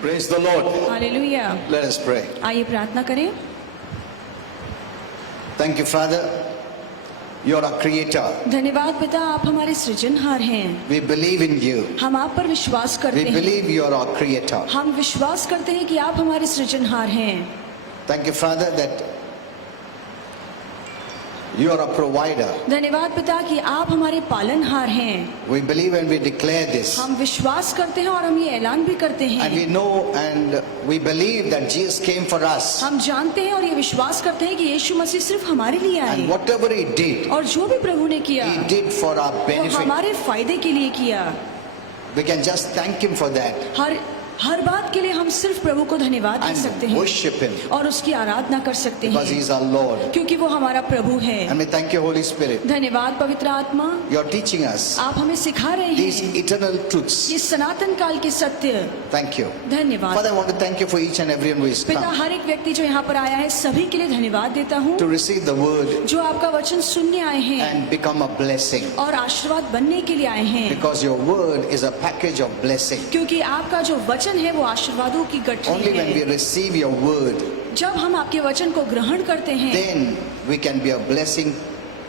Praise the Lord. Hallelujah. Let us pray. आइए प्रार्थना करें। Thank you, Father. You are our creator. धन्यवाद पिता, आप हमारे सृजनहार हैं। We believe in you. हम आप पर विश्वास We करते हैं। believe you are our creator. हम विश्वास करते हैं कि आप हमारे सृजनहार हैं। Thank you, Father, that you are a provider. धन्यवाद पिता कि आप हमारे पालनहार हैं। We believe and we declare this. हम विश्वास करते हैं और हम ये ऐलान भी करते And we हैं। know and we believe that Jesus came for us. हम जानते हैं और ये विश्वास करते हैं कि यीशु मसीह सिर्फ हमारे लिए आए And whatever he did, और जो भी प्रभु ने किया he did for our वो benefit. हमारे फायदे के लिए किया। We can just thank him for that हर बात के लिए हम सिर्फ प्रभु को धन्यवाद दे सकते and हैं worship him और उसकी आराधना कर सकते because he हैं is our Lord. क्योंकि वो हमारा प्रभु है। And we thank you, Holy Spirit. धन्यवाद पवित्र आत्मा, You are teaching us आप हमें सिखा रहे these हैं eternal truths. ये सनातन काल के सत्य। Thank you. धन्यवाद Father, I want to thank you for each and everyone who is पिता, come हर एक व्यक्ति जो यहाँ पर आया है सभी के लिए धन्यवाद देता हूँ to receive the word जो आपका वचन सुनने आए हैं and become a blessing. और आशीर्वाद बनने के लिए आए हैं Because your word is a package of blessing. क्योंकि आपका जो वचन है वो आशीर्वादों की गठरी Only when we है। receive your word, जब हम आपके वचन को ग्रहण करते हैं then we can be a blessing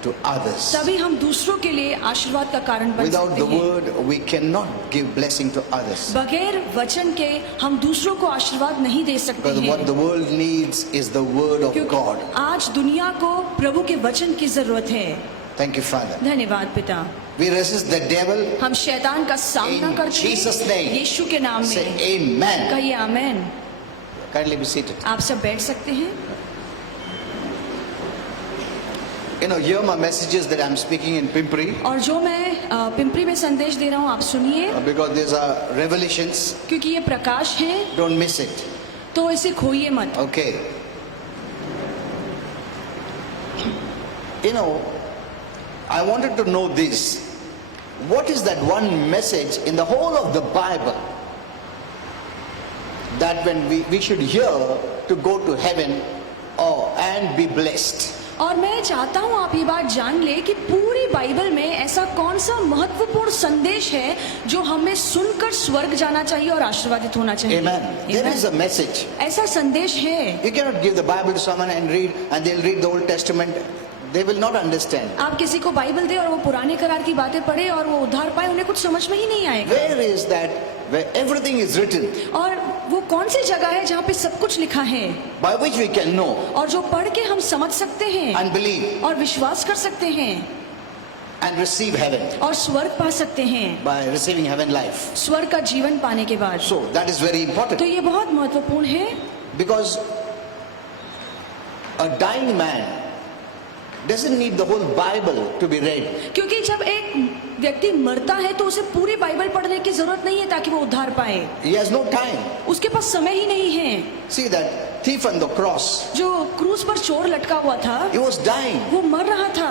to others. तभी हम दूसरों के लिए आशीर्वाद का कारण बन Without सकते the हैं। word, we cannot give blessing to others. बगैर वचन के हम दूसरों को आशीर्वाद नहीं दे सकते Because what हैं the world needs is the word of क्योंकि God. आज दुनिया को प्रभु के वचन की जरूरत है। Thank you, Father. धन्यवाद पिता। We resist the devil. हम शैतान का सामना In करते Jesus' हैं name. यीशु के नाम Say में। amen. कहिए आमेन। Kindly be seated. आप सब बैठ सकते हैं। You know, hear my messages that I'm speaking in Pimpri और जो मैं पिंपरी में संदेश दे रहा हूँ आप सुनिए because these are revelations. क्योंकि ये प्रकाश है, Don't miss it. तो इसे खोइए मत। Okay. You know, I wanted to know this. What is that one message in the whole of the Bible that when we should hear to go to heaven and be blessed? और मैं चाहता हूँ आप ये बात जान ले कि पूरी बाइबल में ऐसा कौन सा महत्वपूर्ण संदेश है जो हमें सुनकर स्वर्ग जाना चाहिए और आशीर्वादित होना चाहिए। Amen. There Amen. is a message. ऐसा संदेश है। You cannot give the Bible to someone and read, and they'll read the Old Testament. They will not understand. आप किसी को बाइबल दे और वो पुराने करार की बातें पढ़े और वो उद्धार पाए, उन्हें कुछ समझ में ही नहीं आएगा। Where is that? Where everything is written, और वो कौन सी जगह है जहाँ पे सब कुछ लिखा है by which we can know और जो पढ़ के हम समझ सकते हैं and believe और विश्वास कर सकते हैं and receive heaven और स्वर्ग पा सकते हैं by receiving heaven life. स्वर्ग का जीवन पाने के बाद। So that is very तो important ये बहुत महत्वपूर्ण है because a dying man doesn't need the whole Bible to be read. क्योंकि जब एक व्यक्ति मरता है तो उसे पूरी बाइबल पढ़ने की जरूरत नहीं है ताकि वो उद्धार पाए। He has no time. उसके पास समय ही नहीं है। See that thief on the cross. जो क्रूस पर चोर लटका हुआ था He was dying. वो मर रहा था।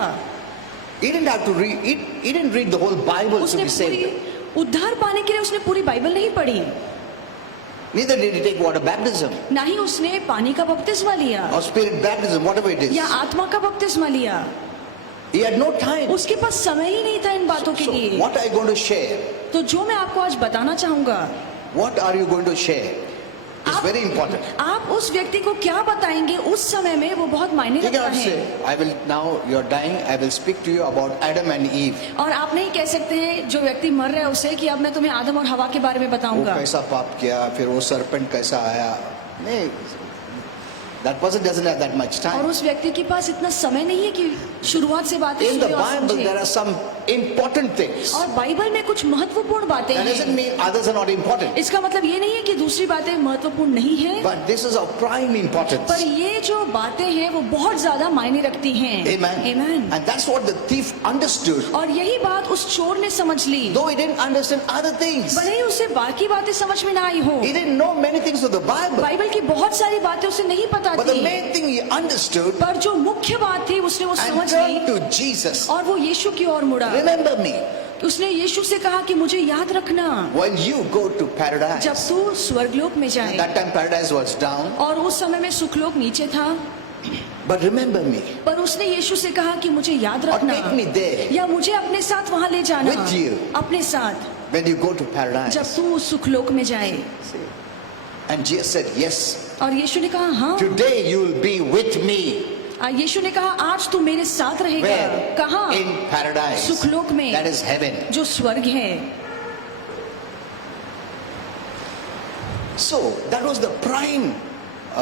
He didn't have to read. He didn't read the whole Bible to उसने be पूरी saved. उद्धार पाने के लिए उसने पूरी बाइबल नहीं पढ़ी, Neither did he take water baptism ना ही उसने पानी का बपतिस्मा लिया or spirit baptism, whatever it is. या आत्मा का बपतिस्मा लिया। He had no time. उसके पास समय ही नहीं था इन बातों के So लिए। what are you going to share? तो जो मैं आपको आज बताना चाहूंगा, What are you going to share? It's आप- very important. आप उस व्यक्ति को क्या बताएंगे उस समय में, वो बहुत मायने You रखता cannot है। say, I will now, you're dying, I will speak to you about Adam and Eve. और आप नहीं कह सकते हैं जो व्यक्ति मर रहा है उसे कि अब मैं तुम्हें आदम और हवा के बारे में वो बताऊंगा। कैसा पाप किया, फिर वो serpent कैसा आया. नहीं, that person doesn't have that much और time. उस व्यक्ति के पास इतना समय नहीं है कि शुरुआत से बातें In the सुने और Bible, समझे। there are some important things. और बाइबल में कुछ महत्वपूर्ण बातें That doesn't हैं। mean others are not important. इसका मतलब ये नहीं है कि दूसरी बातें महत्वपूर्ण नहीं है, But this is of prime importance. पर ये जो बातें हैं वो बहुत ज्यादा मायने रखती हैं। Amen. Amen. And that's what the thief understood. और यही बात उस चोर ने समझ ली, Though he didn't understand other things. भले ही उसे बाकी बातें समझ में ना आई हो। He didn't know many things of the Bible. Bible की बहुत सारी बातें उसे नहीं पता But the थी, main thing he understood पर जो मुख्य बात थी उसने वो and समझ ली turned to Jesus. और वो यीशु की ओर मुड़ा। Remember me उसने यीशु से कहा कि मुझे याद रखना when you go to जब paradise. तू स्वर्गलोक में जाए। That time paradise was down. और उस समय में सुखलोक नीचे था, But remember me. पर उसने यीशु से कहा कि मुझे याद Or रखना take me there या मुझे अपने साथ वहां ले जाना, With you. अपने साथ when you go to जब paradise. तू सुखलोक में जाए। See, And Jesus said, yes, और यीशु ने कहा हाँ। today you will be with me. यीशु ने कहा आज तू मेरे साथ रहेगा। Where? कहाँ? In paradise. सुखलोक में, That is heaven. जो स्वर्ग है। So that was the prime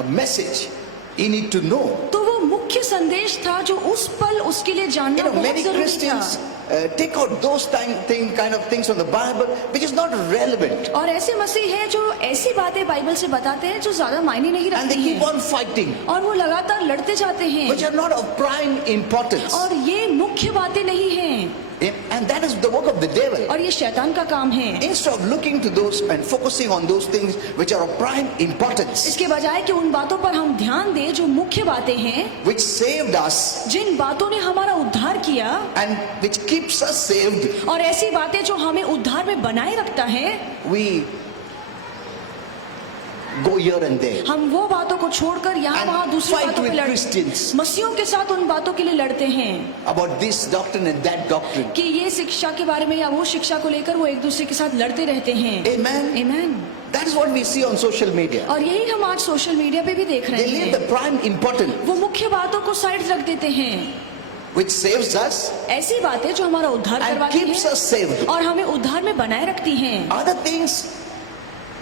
message you need to know. तो वो मुख्य संदेश था जो उस पल उसके लिए जानना बहुत Many जरूरी Christians था। take out those kind of things from the Bible which is not relevant, और ऐसे मसीह हैं जो ऐसी बातें बाइबल से बताते हैं जो ज्यादा मायने नहीं and they रखती keep हैं, on fighting, और वो लगातार लड़ते जाते हैं, which are not of prime importance. और ये मुख्य बातें नहीं हैं, And that is the work of the devil. और ये शैतान का काम है। Instead of looking to those and focusing on those things which are of prime importance, इसके बजाय कि उन बातों पर हम ध्यान दें जो मुख्य बातें हैं, which saved us जिन बातों ने हमारा उद्धार किया, and which keeps us saved, और ऐसी बातें जो हमें उद्धार में बनाए रखता है, we go here and there. हम वो बातों को छोड़कर यहाँ And वहाँ दूसरी fight बातों with पे Christians. मसीहों के साथ उन बातों के लिए लड़ते हैं About this doctrine and that doctrine. कि ये शिक्षा के बारे में या वो शिक्षा को लेकर वो एक दूसरे के साथ लड़ते रहते हैं। Amen. Amen. That is what we see on social media. और यही हम आज सोशल मीडिया पे भी देख रहे They leave हैं, the prime important, वो मुख्य बातों को साइड रख देते हैं, which saves us ऐसी बातें जो हमारा उद्धार and करवाती keeps हैं us saved. और हमें उद्धार में बनाए रखती हैं, Other things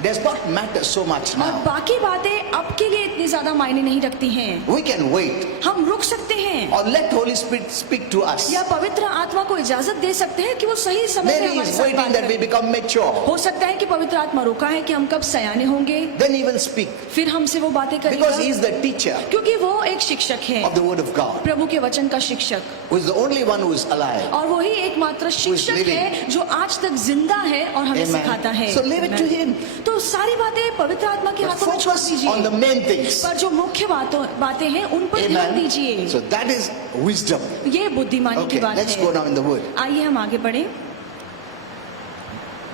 does not matter so much और now. बाकी बातें अब के लिए इतनी ज्यादा मायने नहीं रखती हैं। We can wait हम रुक सकते हैं or let Holy Spirit speak to us. या पवित्र आत्मा को इजाजत दे सकते हैं कि वो सही समय पे Maybe हमारे He's साथ waiting बात that we करे। become mature. हो सकता है कि पवित्र आत्मा रोका है कि हम कब सयाने होंगे, Then He will speak फिर हमसे वो बातें because करेगा, He is the teacher क्योंकि वो एक शिक्षक है, of the Word of God, प्रभु के वचन का शिक्षक, who is the only one who is alive. और वही एकमात्र शिक्षक living. है जो आज तक जिंदा है और हमें Amen. सिखाता है। So leave it to Him. तो सारी बातें पवित्र आत्मा के But हाथों में छोड़ focus on the दीजिए, main things. पर जो मुख्य बातें हैं उन पर ध्यान Amen. दीजिए। So that is wisdom. ये बुद्धिमानी की Okay, बात let's go है। now in the Word. आइए हम आगे बढ़े।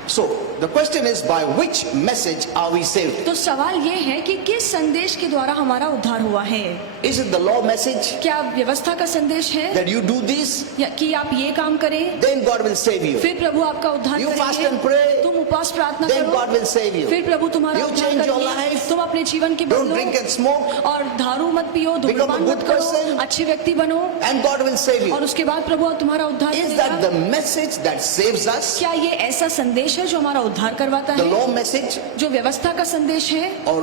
So the question is, by which message are we saved? तो सवाल ये है कि किस संदेश के द्वारा हमारा उद्धार हुआ है? Is it the law message क्या व्यवस्था का संदेश है that you do this, या कि आप ये काम करें then God will save you? फिर प्रभु आपका उद्धार You fast करेंगे, and pray, तुम उपवास प्रार्थना then करो, God will save you. फिर प्रभु तुम्हारा You उद्धार change your करेंगे, life. तुम अपने जीवन की Don't बदलो drink and smoke, और दारू मत पियो, Become a धूम्रपान good मत करो, person. अच्छे व्यक्ति बनो, and God will save you. और उसके बाद प्रभु तुम्हारा उद्धार Is that करेगा। the message that saves us? क्या ये ऐसा संदेश है जो हमारा उद्धार करवाता The है, law message जो व्यवस्था का संदेश है or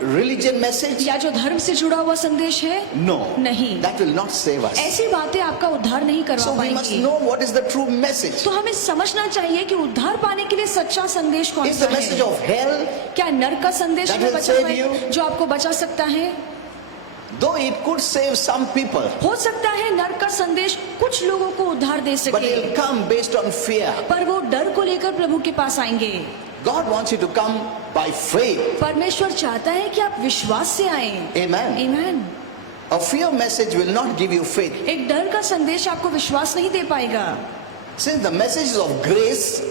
religion message? या जो धर्म से जुड़ा हुआ संदेश है? No, नहीं, that will not save us. ऐसी बातें आपका उद्धार नहीं करवा So we must पाएंगी। know what is the true message. तो हमें समझना चाहिए कि उद्धार पाने के लिए सच्चा संदेश कौन Is सा the message है? of hell, क्या नरक का संदेश That में will बचा save हुआ है you? जो आपको बचा सकता है? though it could save some people, हो सकता है नरक का संदेश कुछ लोगों को उद्धार दे but सके, it will come based on fear. पर वो डर को लेकर प्रभु के पास आएंगे। God wants you to come by faith. परमेश्वर चाहता है कि आप विश्वास से आए। Amen. आमीन। A fear message will not give you faith. एक डर का संदेश आपको विश्वास नहीं दे पाएगा, Since the message is of grace,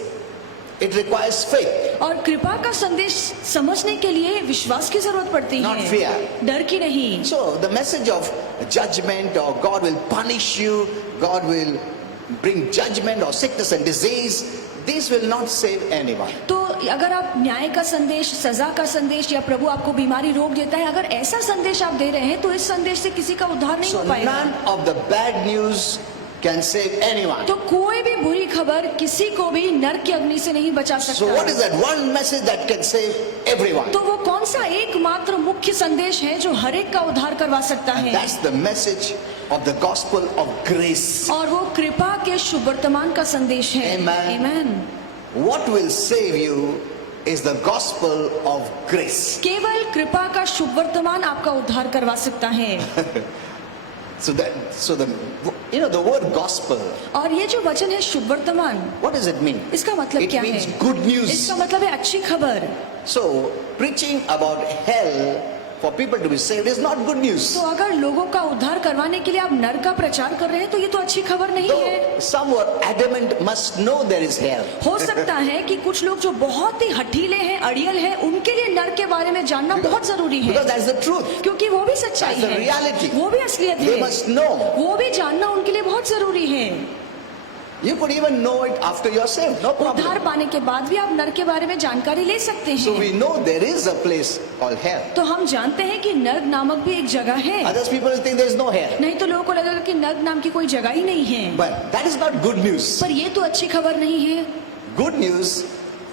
it requires faith, और कृपा का संदेश समझने के लिए विश्वास की जरूरत पड़ती not है, fear. डर की नहीं। So the message of judgment or God will punish you, God will bring judgment or sickness and disease, these will not save anyone. तो अगर आप न्याय का संदेश, सजा का संदेश या प्रभु आपको बीमारी रोक देता है, अगर ऐसा संदेश आप दे रहे हैं तो इस संदेश से किसी का उद्धार नहीं So हो पाएगा। none of the bad news can save anyone. तो कोई भी बुरी खबर किसी को भी नरक की अग्नि से नहीं बचा So what is सकता। that one message that can save everyone? तो वो कौन सा एकमात्र मुख्य संदेश है जो हर एक का उद्धार करवा सकता And है? that's the message of the gospel of grace. और वो कृपा के शुभ वर्तमान का संदेश है। Amen. Amen. What will save you is the gospel of grace. केवल कृपा का शुभ वर्तमान आपका उद्धार करवा सकता है। So the the word gospel, और ये जो वचन है शुभ वर्तमान, what does it mean? इसका मतलब It क्या means है? good news. इसका मतलब है अच्छी खबर। So preaching about hell for people to be saved is not good news. तो अगर लोगों का उद्धार करवाने के लिए आप नरक का प्रचार कर रहे हैं तो ये तो अच्छी खबर नहीं है। Though some were adamant must know there is hell. हो सकता है कि कुछ लोग जो बहुत ही हठीले हैं, अड़ियल हैं, उनके लिए नरक के बारे में जानना बहुत जरूरी है, Because that's the truth. क्योंकि वो भी सच्चाई That's the है, reality. वो भी असलियत They है, must know. वो भी जानना उनके लिए बहुत जरूरी है। You could even know it after you're saved, no उद्धार problem. पाने के बाद भी आप नरक के बारे में जानकारी ले सकते So हैं। we know there is a place called hell. तो हम जानते हैं कि नरक नामक भी एक जगह है। Others people will think there is no hell. नहीं तो लोगों को लगेगा कि नरक नाम की कोई जगह ही नहीं है। But that is not good news. पर ये तो अच्छी खबर नहीं है। Good news,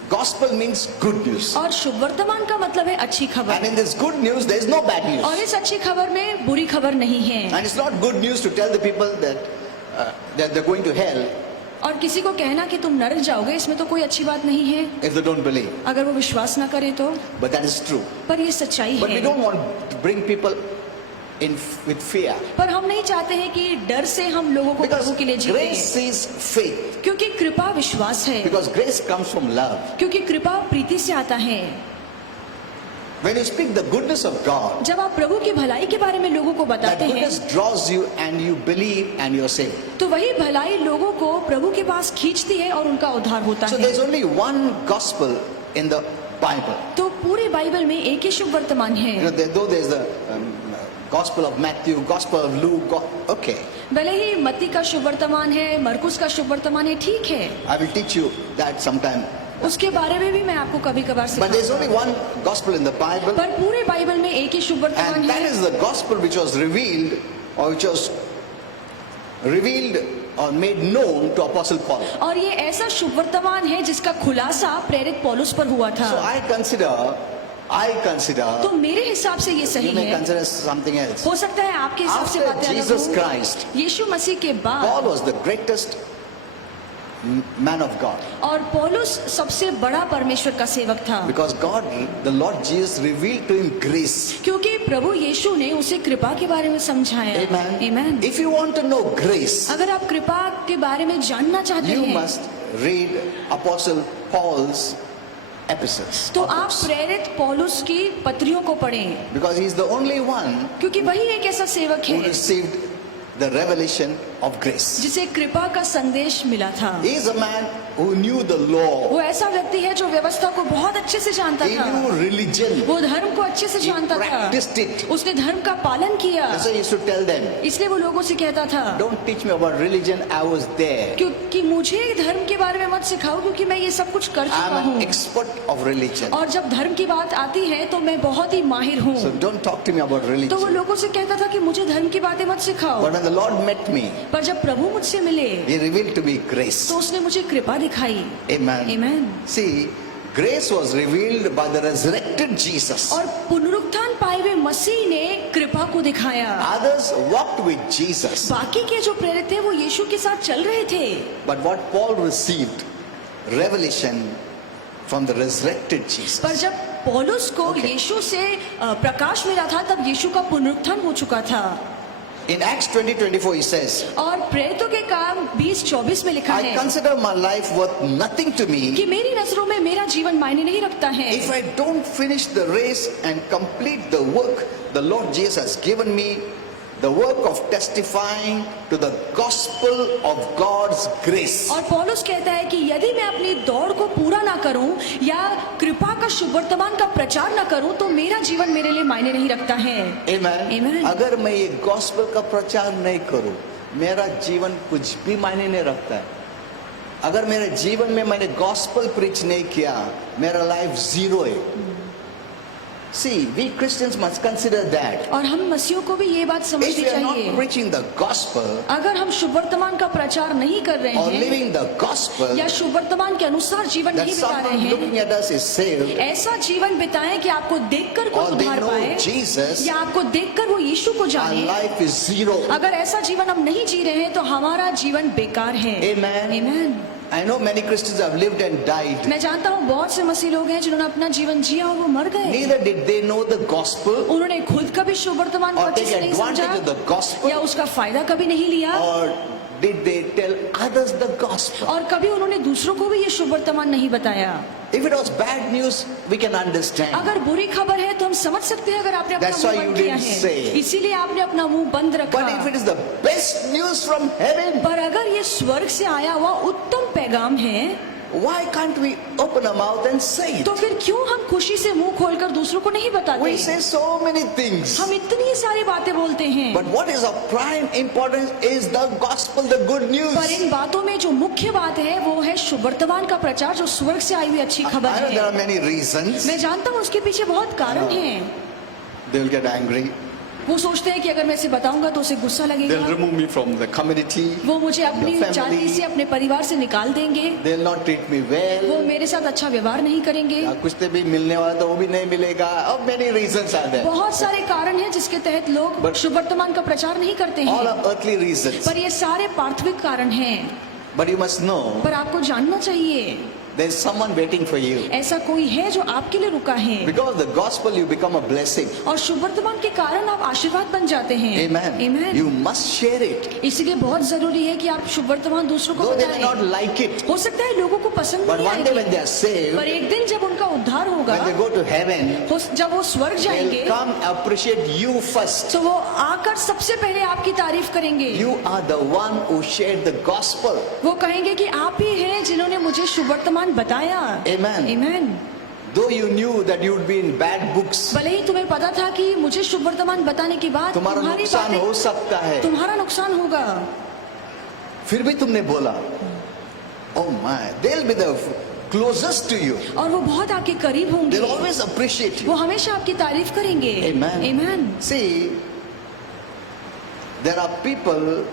gospel means good news. और शुभ वर्तमान का मतलब है अच्छी And खबर। in this good news, there is no bad news. और इस अच्छी खबर में बुरी खबर नहीं है। And it's not good news to tell the people that they're going to hell और किसी को कहना कि तुम नरक जाओगे, इसमें तो कोई अच्छी बात नहीं है if they don't believe. अगर वो विश्वास ना करे तो। But that is true. पर ये सच्चाई But we है। don't want to bring people in with fear. पर हम नहीं चाहते हैं कि डर से हम लोगों को Because प्रभु के लिए जीते, grace is faith. क्योंकि कृपा विश्वास है, Because grace comes from love. क्योंकि कृपा प्रीति से आता है। When you speak the goodness of God, जब आप प्रभु की भलाई के बारे में लोगों को that बताते हैं, goodness draws you and you believe and you're saved. तो वही भलाई लोगों को प्रभु के पास खींचती है और उनका उद्धार होता So है। there's only one gospel in the Bible. तो पूरी बाइबल में एक ही शुभ वर्तमान है। Though there's the gospel of Matthew, gospel of Luke, okay. भले ही मत्ती का शुभ वर्तमान है, मरकुस का शुभ वर्तमान है, ठीक है, I will teach you that sometime. उसके बारे में भी मैं आपको कभी कभार But there's सिखाऊंगा। only one gospel in the Bible, पर पूरे बाइबल में एक ही शुभ वर्तमान and that है, is the gospel which was revealed or which was revealed or made known to Apostle Paul. और ये ऐसा शुभ वर्तमान है जिसका खुलासा प्रेरित पौलुस पर हुआ था। So I consider, तो मेरे हिसाब से ये सही you may है। consider something else. हो सकता है आपके हिसाब से After बातें अलग Jesus हों। Christ, यीशु मसीह के बाद Paul was the greatest man of God. और पौलुस सबसे बड़ा परमेश्वर का सेवक था, Because God, the Lord Jesus revealed to him grace. क्योंकि प्रभु यीशु ने उसे कृपा के बारे में समझाया। Amen. Amen. If you want to know grace, अगर आप कृपा के बारे में जानना चाहते you हैं must read Apostle Paul's epistles. तो आप प्रेरित पौलुस की पत्रियों को पढ़ें, Because he is the only one क्योंकि वही एक ऐसा सेवक who है received the revelation of grace. जिसे कृपा का संदेश मिला था। He is a man who knew the law. वो ऐसा व्यक्ति है जो व्यवस्था को बहुत अच्छे से जानता He था, knew religion. वो धर्म को अच्छे से He जानता था, practiced it. उसने धर्म का पालन किया। That's why he used to tell them, इसलिए वो लोगों से कहता था don't teach me about religion, I was there. क्योंकि मुझे धर्म के बारे में मत सिखाओ, क्योंकि मैं ये सब कुछ कर चुका I'm हूँ। an expert of religion. और जब धर्म की बात आती है तो मैं बहुत ही माहिर हूँ। So don't talk to me about तो वो religion. लोगों से कहता था कि मुझे धर्म की बातें मत सिखाओ। But when the Lord met me, पर जब प्रभु मुझसे मिले he revealed to me grace. तो उसने मुझे कृपा दिखाई। Amen. Amen. See, grace was revealed by the resurrected Jesus. और पुनरुत्थान पाए हुए मसीह ने कृपा को दिखाया। Others walked with Jesus. बाकी के जो प्रेरित थे वो यीशु के साथ चल रहे थे, But what Paul received, revelation from the resurrected Jesus. पर जब पौलुस को Okay. यीशु से प्रकाश मिला था तब यीशु का पुनरुत्थान हो चुका था। In Acts 20:24 he says, और प्रेरितों के काम 20:24 में लिखा I है consider my life worth nothing to me कि मेरी नजरों में मेरा जीवन मायने नहीं रखता है if I don't finish the race and complete the work the Lord Jesus has given me, the work of testifying to the gospel of God's grace. और पौलुस कहता है कि यदि मैं अपनी दौड़ को पूरा ना करूं या कृपा का शुभ वर्तमान का प्रचार ना करूं तो मेरा जीवन मेरे लिए मायने नहीं रखता है। Amen. Amen. अगर मैं ये gospel का प्रचार नहीं करूं, मेरा जीवन कुछ भी मायने नहीं रखता है। अगर मेरे जीवन में मैंने gospel preach नहीं किया, मेरा लाइफ जीरो है। See, we Christians must consider that. और हम मसीहों को भी ये बात If समझनी we are not चाहिए, preaching the gospel अगर हम शुभ वर्तमान का प्रचार नहीं कर रहे or हैं living the gospel, या शुभ वर्तमान के अनुसार जीवन that नहीं बिता रहे someone हैं, looking at us is saved, ऐसा जीवन बिताएं कि आपको देखकर कोई or they उद्धार know पाए Jesus, या आपको देखकर वो यीशु को our जाने। life is zero. अगर ऐसा जीवन हम नहीं जी रहे हैं तो हमारा जीवन बेकार है। Amen. Amen. I know many Christians have lived and died. मैं जानता हूँ बहुत से मसीह लोग हैं जिन्होंने अपना जीवन जिया और वो मर गए। Neither did they know the gospel उन्होंने खुद कभी शुभ वर्तमान को or अच्छे take से नहीं समझा advantage of the gospel, या उसका फायदा कभी नहीं लिया or did they tell others the gospel? और कभी उन्होंने दूसरों को भी ये शुभ वर्तमान नहीं बताया। If it was bad news, we can understand. अगर बुरी खबर है तो हम समझ सकते हैं, अगर आपने अपना That's मुंह why you बंद किया didn't है say. इसीलिए आपने अपना मुंह बंद रखा। But if it is the best news from heaven, पर अगर ये स्वर्ग से आया हुआ उत्तम पैगाम है, why can't we open our mouth and say it? तो फिर क्यों हम खुशी से मुंह खोलकर दूसरों को नहीं बताते? We say so many things. हम इतनी सारी बातें बोलते हैं, But what is of prime importance is the gospel, the good news. पर इन बातों में जो मुख्य बात है वो है शुभ वर्तमान का प्रचार, जो स्वर्ग से आई हुई अच्छी खबर I know there है। are many reasons. मैं जानता हूँ उसके पीछे बहुत कारण हैं। They will get angry. वो सोचते हैं कि अगर मैं इसे बताऊंगा तो उसे गुस्सा They'll लगेगा, remove me from the community. वो मुझे अपनी the family. जाति से, अपने परिवार से निकाल देंगे, They'll not treat me well. वो मेरे साथ अच्छा व्यवहार नहीं करेंगे। या कुछ तो भी मिलने वाला तो वो भी नहीं मिलेगा. Of many reasons are there. बहुत सारे कारण हैं जिसके तहत लोग But- शुभ वर्तमान का प्रचार नहीं करते All हैं, are earthly reasons. पर ये सारे पार्थिविक कारण हैं। But you must know पर आपको जानना चाहिए there's someone waiting for you. ऐसा कोई है जो आपके लिए रुका है, Because of the gospel you become a blessing. और शुभ वर्तमान के कारण आप आशीर्वाद बन जाते हैं। Amen. Amen. You must share it. इसलिए बहुत जरूरी है कि आप शुभ वर्तमान दूसरों को Though they may not बताएं। like it. हो सकता है लोगों को पसंद But नहीं one day when they आएगी, are saved, पर एक दिन जब उनका उद्धार होगा, when they go to heaven, जब वो स्वर्ग जाएंगे, they'll come appreciate you first. तो वो आकर सबसे पहले आपकी तारीफ करेंगे। You are the one who shared the gospel. वो कहेंगे कि आप ही हैं जिन्होंने मुझे शुभ वर्तमान बताया। Amen. Amen. Though you knew that you would be in bad books, भले ही तुम्हें पता था कि मुझे शुभ वर्तमान बताने के बाद तुम्हारा तुम्हारी नुकसान बातें- हो सकता है, तुम्हारा नुकसान होगा, फिर भी तुमने बोला. Oh my, they'll be the closest to you. और वो बहुत आपके करीब होंगे, They'll always appreciate you. वो हमेशा आपकी तारीफ करेंगे। Amen. Amen. See, there are people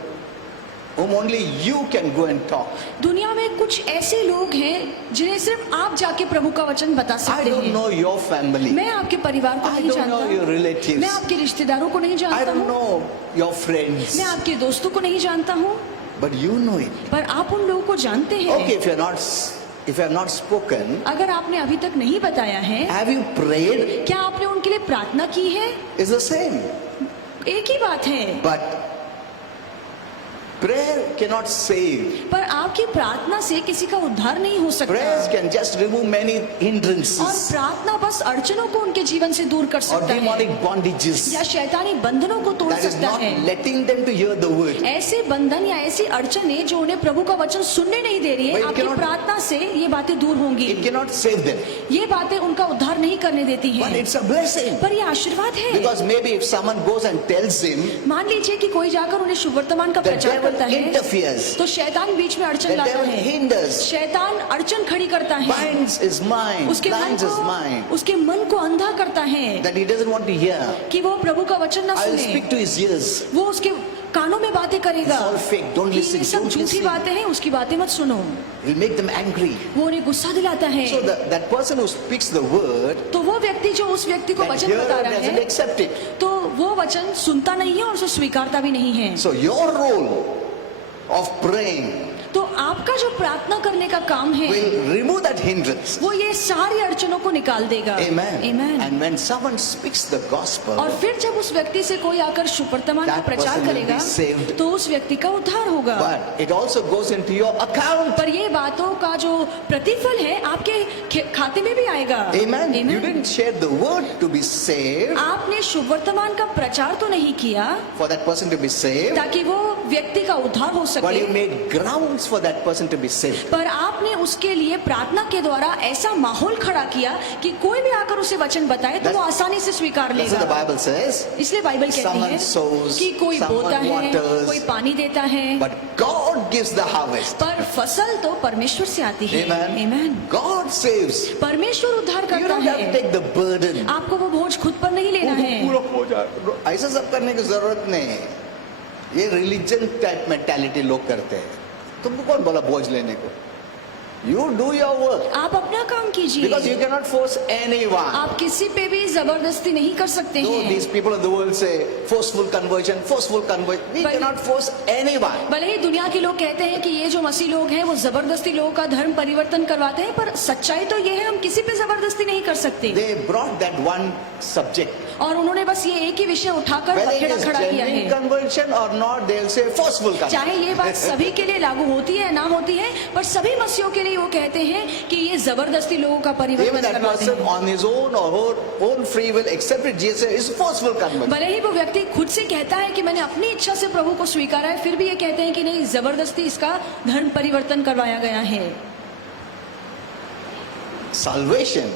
whom only you can go and talk. दुनिया में कुछ ऐसे लोग हैं जिन्हें सिर्फ आप जाके प्रभु का वचन बता I सकते don't हैं। know your family. मैं आपके परिवार को I नहीं don't know your जानता, relatives. मैं आपके रिश्तेदारों को नहीं I जानता don't हूँ, know your friends. मैं आपके दोस्तों को नहीं जानता हूँ, But you know it. पर आप उन लोगों को जानते हैं। Okay, if you have not spoken, अगर आपने अभी तक नहीं बताया है, have you prayed? क्या आपने उनके लिए प्रार्थना की है? It's the same. एक ही बात है, But prayer cannot save. पर आपकी प्रार्थना से किसी का उद्धार नहीं हो Prayers सकता, can just remove many और hindrances प्रार्थना बस अड़चनों को उनके जीवन से दूर कर or सकता है, demonic bondages या शैतानी बंधनों को तोड़ that is सकता not है। letting them to hear the word. ऐसे बंधन या ऐसी अड़चने जो उन्हें प्रभु का वचन सुनने नहीं दे रही है, But it आपकी cannot- प्रार्थना से ये बातें दूर होंगी, It cannot save them. ये बातें उनका उद्धार नहीं करने देती But हैं, it's a blessing. पर ये आशीर्वाद है। Because maybe if someone goes and tells him, मान लीजिए कि कोई जाकर उन्हें शुभ वर्तमान का the प्रचार devil करता है, interferes. तो शैतान बीच में अड़चन The लाता devil है, hinders, शैतान अड़चन खड़ी करता है, binds his mind, उसके मन blinds his mind, को उसके मन को अंधा करता है that he doesn't want to hear. कि वो प्रभु का वचन न I'll सुने, speak to his ears. वो उसके कानों में बातें करेगा It's all fake. Don't कि listen. ये सब Don't झूठी listen. बातें हैं, उसकी बातें मत सुनो, He'll make them angry. वो उन्हें गुस्सा दिलाता है। So that person who speaks the word, तो वो व्यक्ति जो उस व्यक्ति को that वचन hearer बता रहा doesn't है, accept it. तो वो वचन सुनता नहीं है और उसे स्वीकारता भी नहीं है। So your role of praying तो आपका जो प्रार्थना करने का काम है, will remove that hindrance. वो ये सारी अड़चनों को निकाल देगा। Amen. Amen. And when someone speaks the gospel, और फिर जब उस व्यक्ति से कोई आकर शुभवर्तमान का That प्रचार person will करेगा, be saved. तो उस व्यक्ति का उद्धार होगा। but it also goes into your account. पर ये बातों का जो प्रतिफल है आपके खाते में भी आएगा। Amen. Amen. You didn't share the word to be saved, आपने शुभवर्तमान का प्रचार तो नहीं किया for that person to be saved, ताकि वो व्यक्ति का उद्धार हो but सके, you made grounds for that person to be saved. पर आपने उसके लिए प्रार्थना के द्वारा ऐसा माहौल खड़ा किया कि कोई भी आकर उसे वचन बताए तो वो आसानी से स्वीकार That's what the लेगा। Bible says. इसलिए बाइबल कहती Someone है sows, कि कोई someone बोता है, waters, कोई पानी देता है, But God gives the harvest. पर फसल तो परमेश्वर से आती है। Amen. Amen. God saves. परमेश्वर उद्धार You करता don't have to है, take the burden. आपको वो बोझ खुद पर नहीं लेना है। पूरा हो जाए, ऐसा सब करने की जरूरत नहीं है। ये रिलीजन टाइप मेंटालिटी लोग करते हैं। तुमको कौन बोला बोझ लेने को? You do your work. आप अपना काम कीजिए, Because you cannot force anyone. आप किसी पे भी जबरदस्ती नहीं कर सकते Though हैं। these people in the world say forceful conversion, we But- cannot force anyone. भले ही दुनिया के लोग कहते हैं कि ये जो मसीह लोग हैं वो जबरदस्ती लोगों का धर्म परिवर्तन करवाते हैं, पर सच्चाई तो ये है हम किसी पे जबरदस्ती नहीं कर सकते। They brought that one subject. और उन्होंने बस ये एक ही विषय उठाकर Whether it बखेड़ा is खड़ा किया genuine है। conversion or not, they'll say forceful चाहे ये बात conversion. सभी के लिए लागू होती है ना होती है, पर सभी मसीहों के लिए वो कहते हैं कि ये जबरदस्ती लोगों का Even परिवर्तन that करवाते person हैं। on his own or her own free will accepted Jesus is forceful conversion. भले ही वो व्यक्ति खुद से कहता है कि मैंने अपनी इच्छा से प्रभु को स्वीकारा है, फिर भी ये कहते हैं कि नहीं, जबरदस्ती इसका धर्म परिवर्तन करवाया गया है। Salvation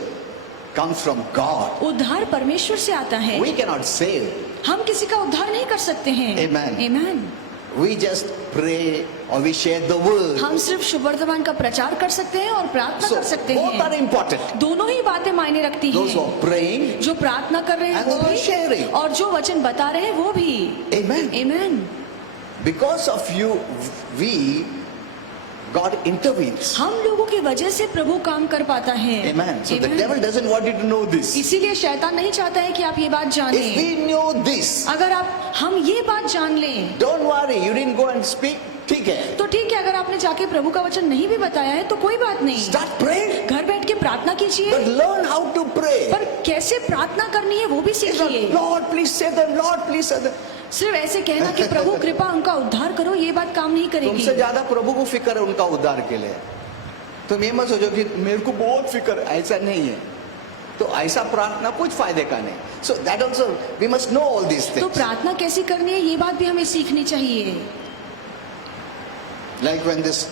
comes from God. उद्धार परमेश्वर से आता है, We cannot save. हम किसी का उद्धार नहीं कर सकते हैं। Amen. Amen. We just pray or we share the word. हम सिर्फ शुभ वर्तमान का प्रचार कर सकते हैं और प्रार्थना So कर सकते both are हैं। important. दोनों ही बातें मायने रखती Those who हैं। are praying, जो प्रार्थना कर रहे हैं And वो those who are sharing. भी, और जो वचन बता रहे हैं वो भी। amen. Amen. Because of you, we, God intervenes. हम लोगों की वजह से प्रभु काम कर पाता है। Amen. So the Amen. devil doesn't want you to know this. इसीलिए शैतान नहीं चाहता है कि आप ये बात If जानें। we knew this, अगर हम ये बात जान लें don't worry, you didn't go and speak. ठीक है. तो ठीक है, अगर आपने जाके प्रभु का वचन नहीं भी बताया है तो कोई बात नहीं, Start praying, घर बैठ के प्रार्थना कीजिए। but learn how to pray. पर कैसे प्रार्थना करनी है वो भी It's not, सीखिए। Lord, please save them. Lord, please save them. सिर्फ ऐसे कहना कि प्रभु कृपा उनका उद्धार करो, ये बात काम नहीं करेगी। तुमसे ज्यादा प्रभु को फिक्र है उनका उद्धार के लिए। तुम ये मत सोचो कि मेरे को बहुत फिक्र है, ऐसा नहीं है। तो ऐसा प्रार्थना कुछ फायदे का नहीं। So that also we must know all these तो things. प्रार्थना कैसी करनी है ये बात भी हमें सीखनी चाहिए। Like when this,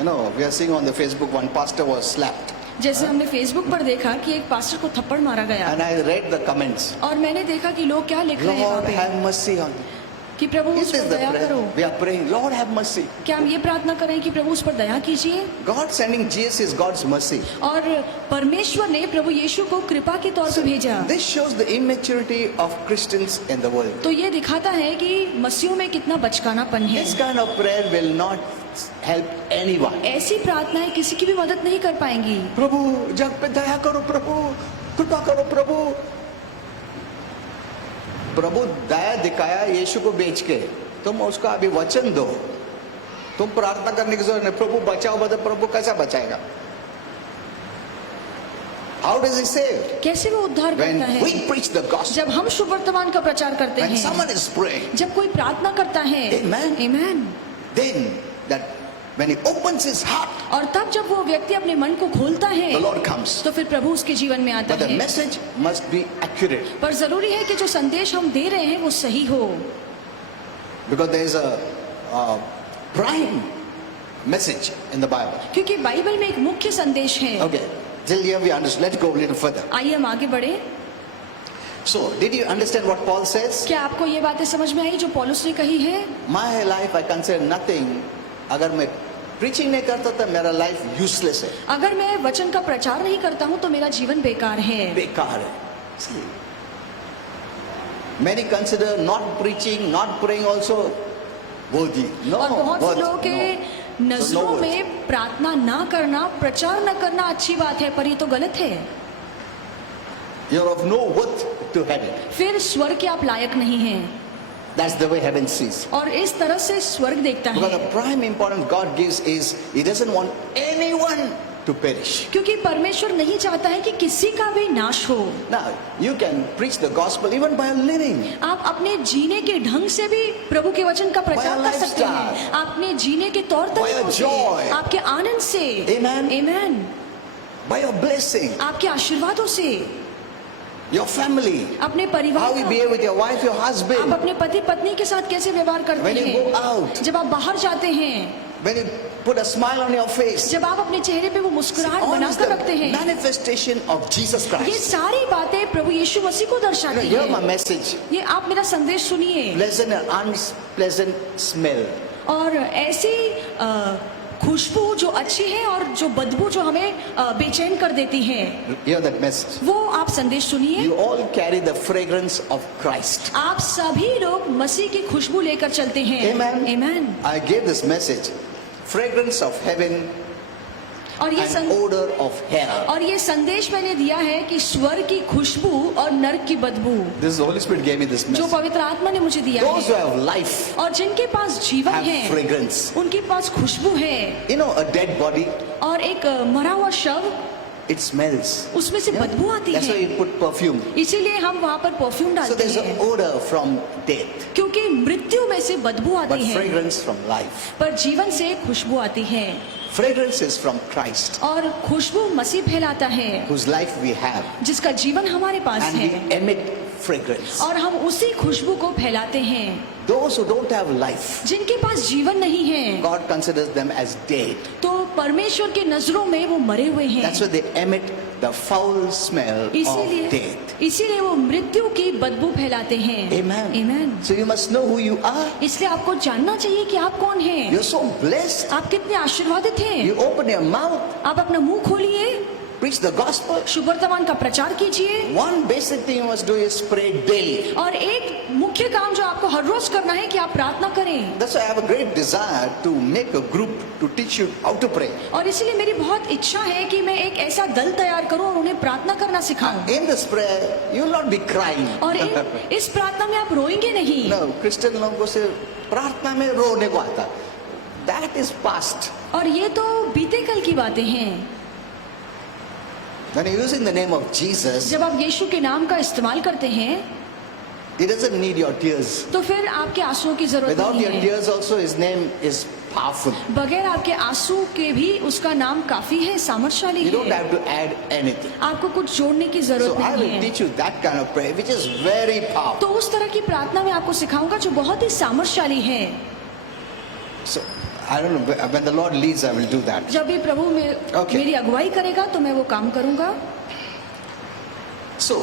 we are seeing on the Facebook, one pastor was slapped. जैसे हमने फेसबुक पर देखा कि एक पास्टर को थप्पड़ मारा गया, And I read the comments. और मैंने देखा कि लोग क्या लिख रहे हैं वहाँ Lord, पे have mercy on me. कि प्रभु उस This is पर the दया prayer. करो। We are praying, Lord, have mercy. क्या हम ये प्रार्थना करें कि प्रभु उस पर दया कीजिए? God sending Jesus is God's mercy. और परमेश्वर ने प्रभु यीशु को कृपा के तौर पर भेजा। This shows the immaturity of Christians in the world. तो ये दिखाता है कि मसीहों में कितना बचकानापन है। This kind of prayer will not help anyone. ऐसी प्रार्थनाएं किसी की भी मदद नहीं कर पाएंगी। प्रभु जग पे दया करो, प्रभु कृपा करो, प्रभु दया दिखाया यीशु को बेच के, तुम उसका अभी वचन दो। तुम प्रार्थना करने की जरूरत नहीं, प्रभु बचाओ, बता प्रभु कैसा बचाएगा? How does he save? कैसे वो उद्धार When करता है? we preach the gospel, जब हम शुभ वर्तमान का प्रचार करते when हैं, someone is praying, जब कोई प्रार्थना करता है, Amen. Amen. then that when he opens his heart, और तब जब वो व्यक्ति अपने मन को खोलता है the Lord comes. तो फिर प्रभु उसके जीवन में आता But the है। message must be accurate, पर जरूरी है कि जो संदेश हम दे रहे हैं वो सही हो, because there is a prime message in the Bible. क्योंकि बाइबल में एक मुख्य संदेश है। Okay, till here we understand. Let's go a little further. आइए हम आगे बढ़े। So, did you understand what Paul says? क्या आपको ये बातें समझ में आई जो पौलुस ने कही है? My life I consider nothing. अगर मैं preaching नहीं करता तो मेरा life useless है, अगर मैं वचन का प्रचार नहीं करता हूँ तो मेरा जीवन बेकार है। बेकार है। See, many consider not preaching, not praying also worthy. No, और बहुत से worth, लोगों के no. नजरों So, no में प्रार्थना ना करना, प्रचार न करना अच्छी बात है, पर ये तो गलत है। You're of no worth to heaven. फिर स्वर्ग के आप लायक नहीं हैं। That's the way heaven sees. और इस तरह से स्वर्ग देखता Because है, the prime importance God gives is He doesn't want anyone to perish. क्योंकि परमेश्वर नहीं चाहता है कि किसी का भी नाश हो। Now, you can preach the gospel even by living. आप अपने जीने के ढंग से भी प्रभु के वचन का प्रचार By a कर सकते हैं, lifestyle. अपने जीने के तौर By a तरीकों से, joy. आपके आनंद से, Amen. Amen. By your blessing, आपके आशीर्वादों से, your family, अपने how परिवार you का, behave with your wife, your आप husband, अपने पति पत्नी के साथ कैसे व्यवहार करते when you हैं, go out, जब आप बाहर जाते हैं, when you put a smile on your face. जब आप अपने चेहरे पे वो मुस्कुराहट All is बनाकर रखते the हैं, manifestation of Jesus ये Christ. सारी बातें प्रभु यीशु मसीह को दर्शाती Hear my हैं। message. ये आप मेरा संदेश सुनिए। Pleasant and unpleasant smell. और ऐसी खुशबू जो अच्छी है और जो बदबू जो हमें बेचैन कर देती है, Hear that message. वो आप संदेश सुनिए। You all carry the fragrance of Christ. आप सभी लोग मसीह की खुशबू लेकर चलते हैं। Amen. Amen. I gave this message. Fragrance of heaven और ये and odor of hell. और ये संदेश मैंने दिया है कि स्वर्ग की खुशबू और नरक की बदबू, This is the Holy Spirit gave me this जो message. पवित्र आत्मा ने मुझे दिया Those who है। have life और जिनके पास जीवन have है, fragrance. उनके पास खुशबू है। You know, a dead body, और एक मरा हुआ शव, it smells. उसमें से बदबू आती That's why है, you put perfume. इसीलिए हम वहाँ पर परफ्यूम So डालते there's हैं, an odor from death, क्योंकि मृत्यु में से बदबू but आती है, fragrance from life. पर जीवन से खुशबू आती है। Fragrance is from Christ, और खुशबू मसीह फैलाता है, whose life we have, जिसका जीवन हमारे पास and है, we emit fragrance. और हम उसी खुशबू को फैलाते हैं। Those who don't have life, जिनके पास जीवन नहीं है, God considers them as dead. तो परमेश्वर की नजरों में वो मरे हुए हैं। That's why they emit the foul smell of इसीलिए death. इसीलिए वो मृत्यु की बदबू फैलाते हैं। Amen. Amen. So you must know who you are. इसलिए आपको जानना चाहिए कि आप कौन हैं। You're so blessed. आप कितने आशीर्वादित हैं। You open your mouth, आप अपना मुंह खोलिए, preach the gospel. शुभ वर्तमान का प्रचार कीजिए। One basic thing you must do is pray daily. और एक मुख्य काम जो आपको हर रोज करना है कि आप प्रार्थना करें। That's why I have a great desire to make a group to teach you how to pray. और इसलिए मेरी बहुत इच्छा है कि मैं एक ऐसा दल तैयार करूं और उन्हें प्रार्थना करना सिखाऊं। In this prayer, you will not be crying. और इस प्रार्थना में आप रोएंगे नहीं। No, Christian लोगों से प्रार्थना में रोने को आता। That is past. और ये तो बीते कल की बातें हैं। When you're using the name of Jesus, जब आप यीशु के नाम का इस्तेमाल करते हैं, He doesn't need your tears. तो फिर आपके आंसुओं की जरूरत Without नहीं your है। tears also, His name is powerful. बगैर आपके आंसू के भी उसका नाम काफी है, सामर्थ्यशाली You don't है। have to add anything. आपको कुछ जोड़ने की So जरूरत I नहीं will है। teach you that kind of prayer, which is very powerful. तो उस तरह की प्रार्थना मैं आपको सिखाऊंगा जो बहुत ही सामर्थ्यशाली है। So I don't know, when the Lord leads, I will do that. जब भी प्रभु Okay. मेरी अगुवाई करेगा तो मैं वो काम करूंगा। So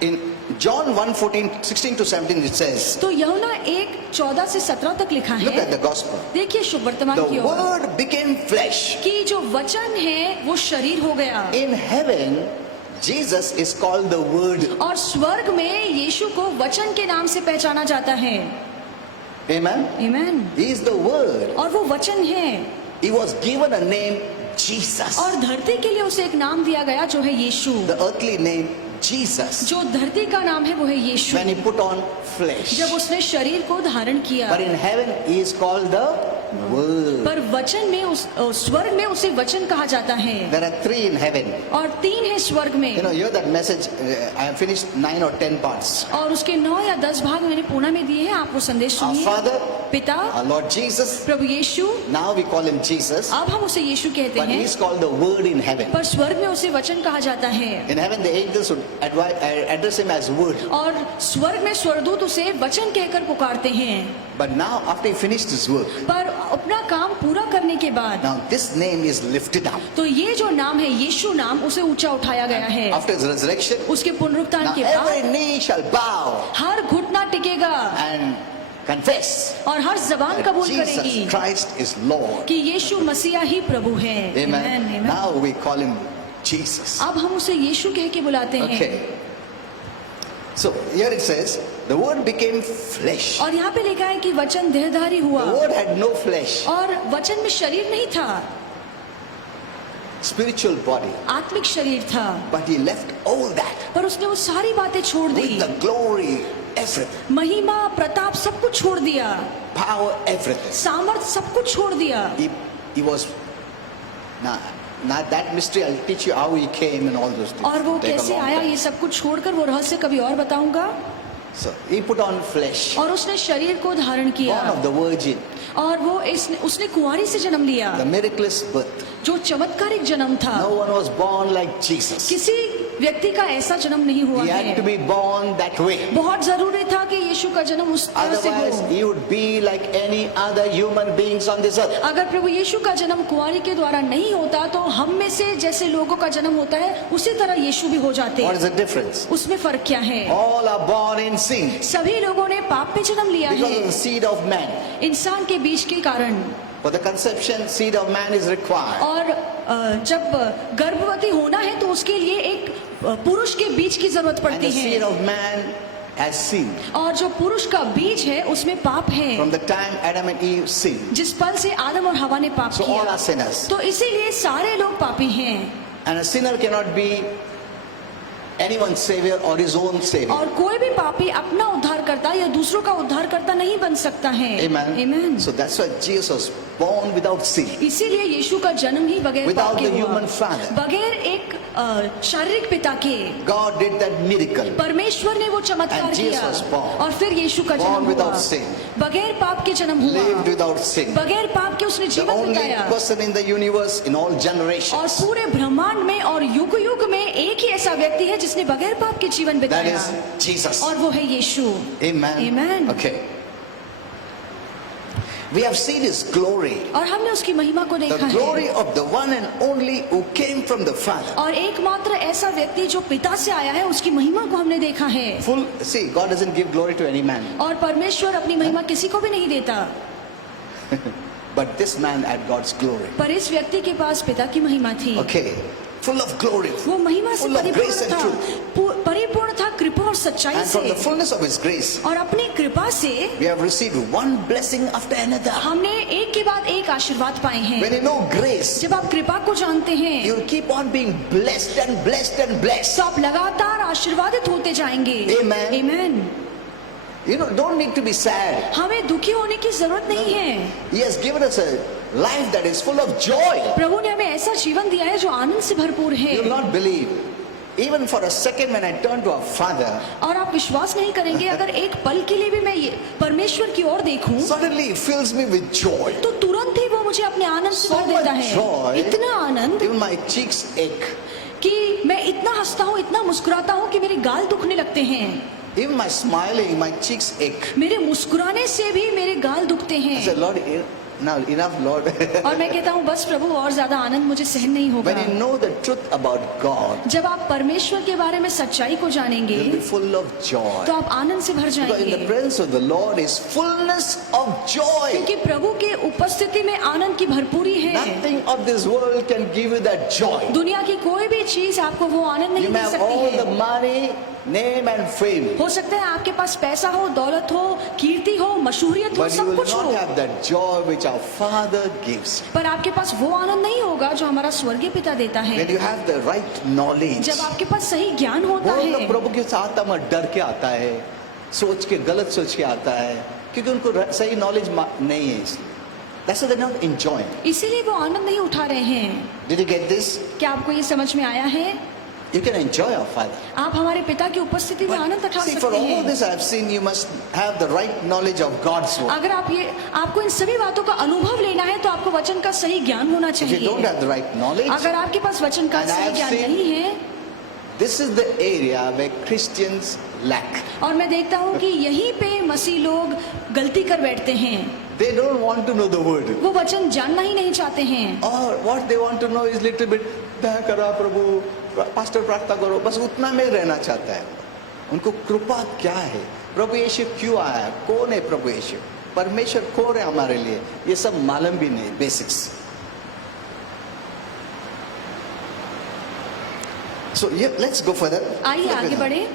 in John 1:16 to 17 it says, तो यूहन्ना 1:14 से 17 तक लिखा look at है। the gospel. देखिए शुभ वर्तमान The की ओर word became flesh. कि जो वचन है वो शरीर हो गया। In heaven, Jesus is called the word. और स्वर्ग में यीशु को वचन के नाम से पहचाना जाता है। Amen. आमीन। He is the word. और वो वचन है। He was given a name, Jesus. और धरती के लिए उसे एक नाम दिया गया जो है यीशु। The earthly name, Jesus. जो धरती का नाम है वो है यीशु। When he put on flesh. जब उसने शरीर को धारण किया। But in heaven, he is called the word. पर वचन में स्वर्ग में उसे वचन कहा जाता है। There are 3 in heaven. और 3 है स्वर्ग में। You know, hear that message. I have finished 9 or 10 parts. और उसके 9 या 10 भाग मैंने पूना में दिए हैं। आप वो संदेश Our सुनिए। Father, पिता, our Lord Jesus. Prabhu Yeshu, Now we call him Jesus. अब हम उसे यीशु कहते But he हैं। is called the word in heaven. पर स्वर्ग में उसे वचन कहा जाता है। In heaven, the angels would address him as word. और स्वर्ग में स्वर्गदूत उसे वचन कहकर पुकारते हैं। But now, after he finished his work, पर अपना काम पूरा करने के बाद now this name is lifted up. तो ये जो नाम है यीशु नाम उसे ऊंचा उठाया गया है। After his resurrection, उसके पुनरुत्थान now के every बाद knee shall bow हर घुटना टिकेगा and confess और हर जबान that कबूल Jesus करेगी Christ is Lord. कि यीशु मसीहा ही प्रभु है। Amen. Amen. Now we call him Jesus. अब हम उसे यीशु कह के बुलाते हैं। Okay. So here it says, the word became flesh. और यहाँ पे लिखा है कि वचन देहधारी हुआ। The word had no flesh, और वचन में शरीर नहीं था, spiritual body. आत्मिक शरीर था। But he left all that पर उसने वो सारी बातें छोड़ दी। with the glory, everything, महिमा, प्रताप सब कुछ छोड़ दिया। power, everything. सामर्थ सब कुछ छोड़ दिया। He was not that mystery. I'll teach you how he came and all those things. और वो Take a कैसे long आया time. ये सब कुछ छोड़कर वो रहस्य कभी और बताऊंगा। So he put on flesh, और उसने शरीर को धारण किया born of the virgin, और वो उसने कुंवारी से जन्म लिया। the miraculous birth. जो चमत्कारिक जन्म था। No one was born like Jesus. किसी व्यक्ति का ऐसा जन्म नहीं हुआ He had to है। be born that way. बहुत जरूरी था कि यीशु का जन्म उस तरह से Otherwise, हो। he would be like any other human beings on this earth. अगर प्रभु यीशु का जन्म कुंवारी के द्वारा नहीं होता तो हम में से जैसे लोगों का जन्म होता है उसी तरह यीशु भी हो जाते। What is the difference? उसमें फर्क क्या है? All are born in sin सभी लोगों ने पाप में जन्म लिया because of है, the seed of man. इंसान के बीच के कारण। For the conception, seed of man is required. और जब गर्भवती होना है तो उसके लिए एक पुरुष के बीज की जरूरत And पड़ती the seed है। of man has sinned. और जो पुरुष का बीज है उसमें पाप है। From the time Adam and Eve sinned. जिस पल से आदम और हवा ने पाप So all किया are sinners. तो इसीलिए सारे लोग पापी हैं। And a sinner cannot be anyone's savior or his own savior. और कोई भी पापी अपना उद्धार करता या दूसरों का उद्धार करता नहीं बन सकता है। Amen. Amen. So that's why Jesus was born without sin. इसीलिए यीशु का जन्म ही बगैर Without पाप के the हुआ। human father. बगैर एक शारीरिक पिता के God did that miracle. परमेश्वर ने वो चमत्कार And Jesus किया was born. और फिर यीशु का Born जन्म without हुआ। sin. बगैर पाप के जन्म हुआ। Lived without sin. बगैर पाप के उसने The जीवन only बिताया। person in the universe in all और generations पूरे ब्रह्मांड में और युग युग में एक ही ऐसा ऐसा व्यक्ति है जिसने बगैर पाप के जीवन That बिताया, is Jesus. और वो है यीशु। Amen. Amen. Okay. We have seen His glory. और हमने उसकी महिमा को The देखा है, glory of the one and only who came from the Father. और एकमात्र ऐसा व्यक्ति जो पिता से आया है, उसकी महिमा को हमने देखा है। Full. See, God doesn't give glory to any man. और परमेश्वर अपनी महिमा किसी को भी नहीं देता, But this man had God's glory. पर इस व्यक्ति के पास पिता की महिमा थी। Okay. Full of glory. वो महिमा से Full of grace परिपूर्ण and था, truth. परिपूर्ण था कृपा और सच्चाई And from the से, fullness of His grace, और अपनी कृपा से we have received one blessing after another. हमने एक के बाद एक आशीर्वाद पाए हैं। When you know grace, जब आप कृपा को जानते हैं, you will keep on being blessed and blessed and blessed. तो आप लगातार आशीर्वादित होते जाएंगे। Amen. Amen. You know, don't need to be sad. हमें दुखी होने की जरूरत नहीं है। He has given us a life that is full of joy. प्रभु ने हमें ऐसा जीवन दिया है जो आनंद से भरपूर है। You will not believe. Even for a second when I turn to our Father, और आप विश्वास नहीं करेंगे, अगर एक पल के लिए भी मैं ये परमेश्वर की ओर देखूं, suddenly He fills me with joy. तो तुरंत ही वो मुझे अपने आनंद से So भर देता much है। joy. इतना आनंद Even my cheeks ache. कि मैं इतना हंसता हूँ, इतना मुस्कुराता हूँ कि मेरे गाल दुखने लगते हैं। Even my smiling, my cheeks ache. मेरे मुस्कुराने से भी मेरे गाल दुखते I said, हैं। Lord, now enough, Lord. और मैं कहता हूँ, बस प्रभु, और ज्यादा आनंद मुझे सहन नहीं होगा। When you know the truth about God, जब आप परमेश्वर के बारे में सच्चाई को जानेंगे, you'll be full of joy. तो आप आनंद से भर Because in the जाएंगे, presence of the Lord is fullness of joy. क्योंकि प्रभु के उपस्थिति में आनंद की भरपूरी है। Nothing of this world can give you that joy. दुनिया की कोई भी चीज आपको वो आनंद नहीं You may दे have सकती all the है। money, name and fame, हो सकता है आपके पास पैसा हो, दौलत हो, कीर्ति हो, मशहूरियत हो, but you सब will कुछ not हो, have that joy which our Father gives. पर आपके पास वो आनंद नहीं होगा जो हमारा स्वर्गीय पिता देता है। When you have the right knowledge, जब आपके पास सही ज्ञान होता वो लोग है, प्रभु के साथ में डर के आता है, सोच के गलत सोच के आता है, क्योंकि उनको सही नॉलेज नहीं है, इसलिए that's why they're not enjoying. इसीलिए वो आनंद नहीं उठा रहे हैं। Did you get this? क्या आपको ये समझ में आया है? You can enjoy our Father. आप हमारे पिता की उपस्थिति में आनंद उठा See, for सकते all हैं। this I've seen, you must have the right knowledge of God's word. अगर आपको इन सभी बातों का अनुभव लेना है, तो आपको वचन का सही ज्ञान होना If you don't चाहिए। have the right knowledge, अगर आपके पास वचन का And I सही have ज्ञान seen- नहीं है, this is the area where Christians lack. और मैं देखता हूँ कि यहीं पे मसीह लोग गलती कर बैठते हैं। They don't want to know the word. वो वचन जानना ही नहीं चाहते हैं, Or what they want to know is little bit, दया करो प्रभु, पास्टर प्रार्थना करो, बस उतना में रहना चाहता है। उनको कृपा क्या है, प्रभु यीशु क्यों आया, कौन है प्रभु यीशु, परमेश्वर कौन है हमारे लिए, ये सब मालूम भी नहीं, basics. So let's go further. आइए आगे बढ़े।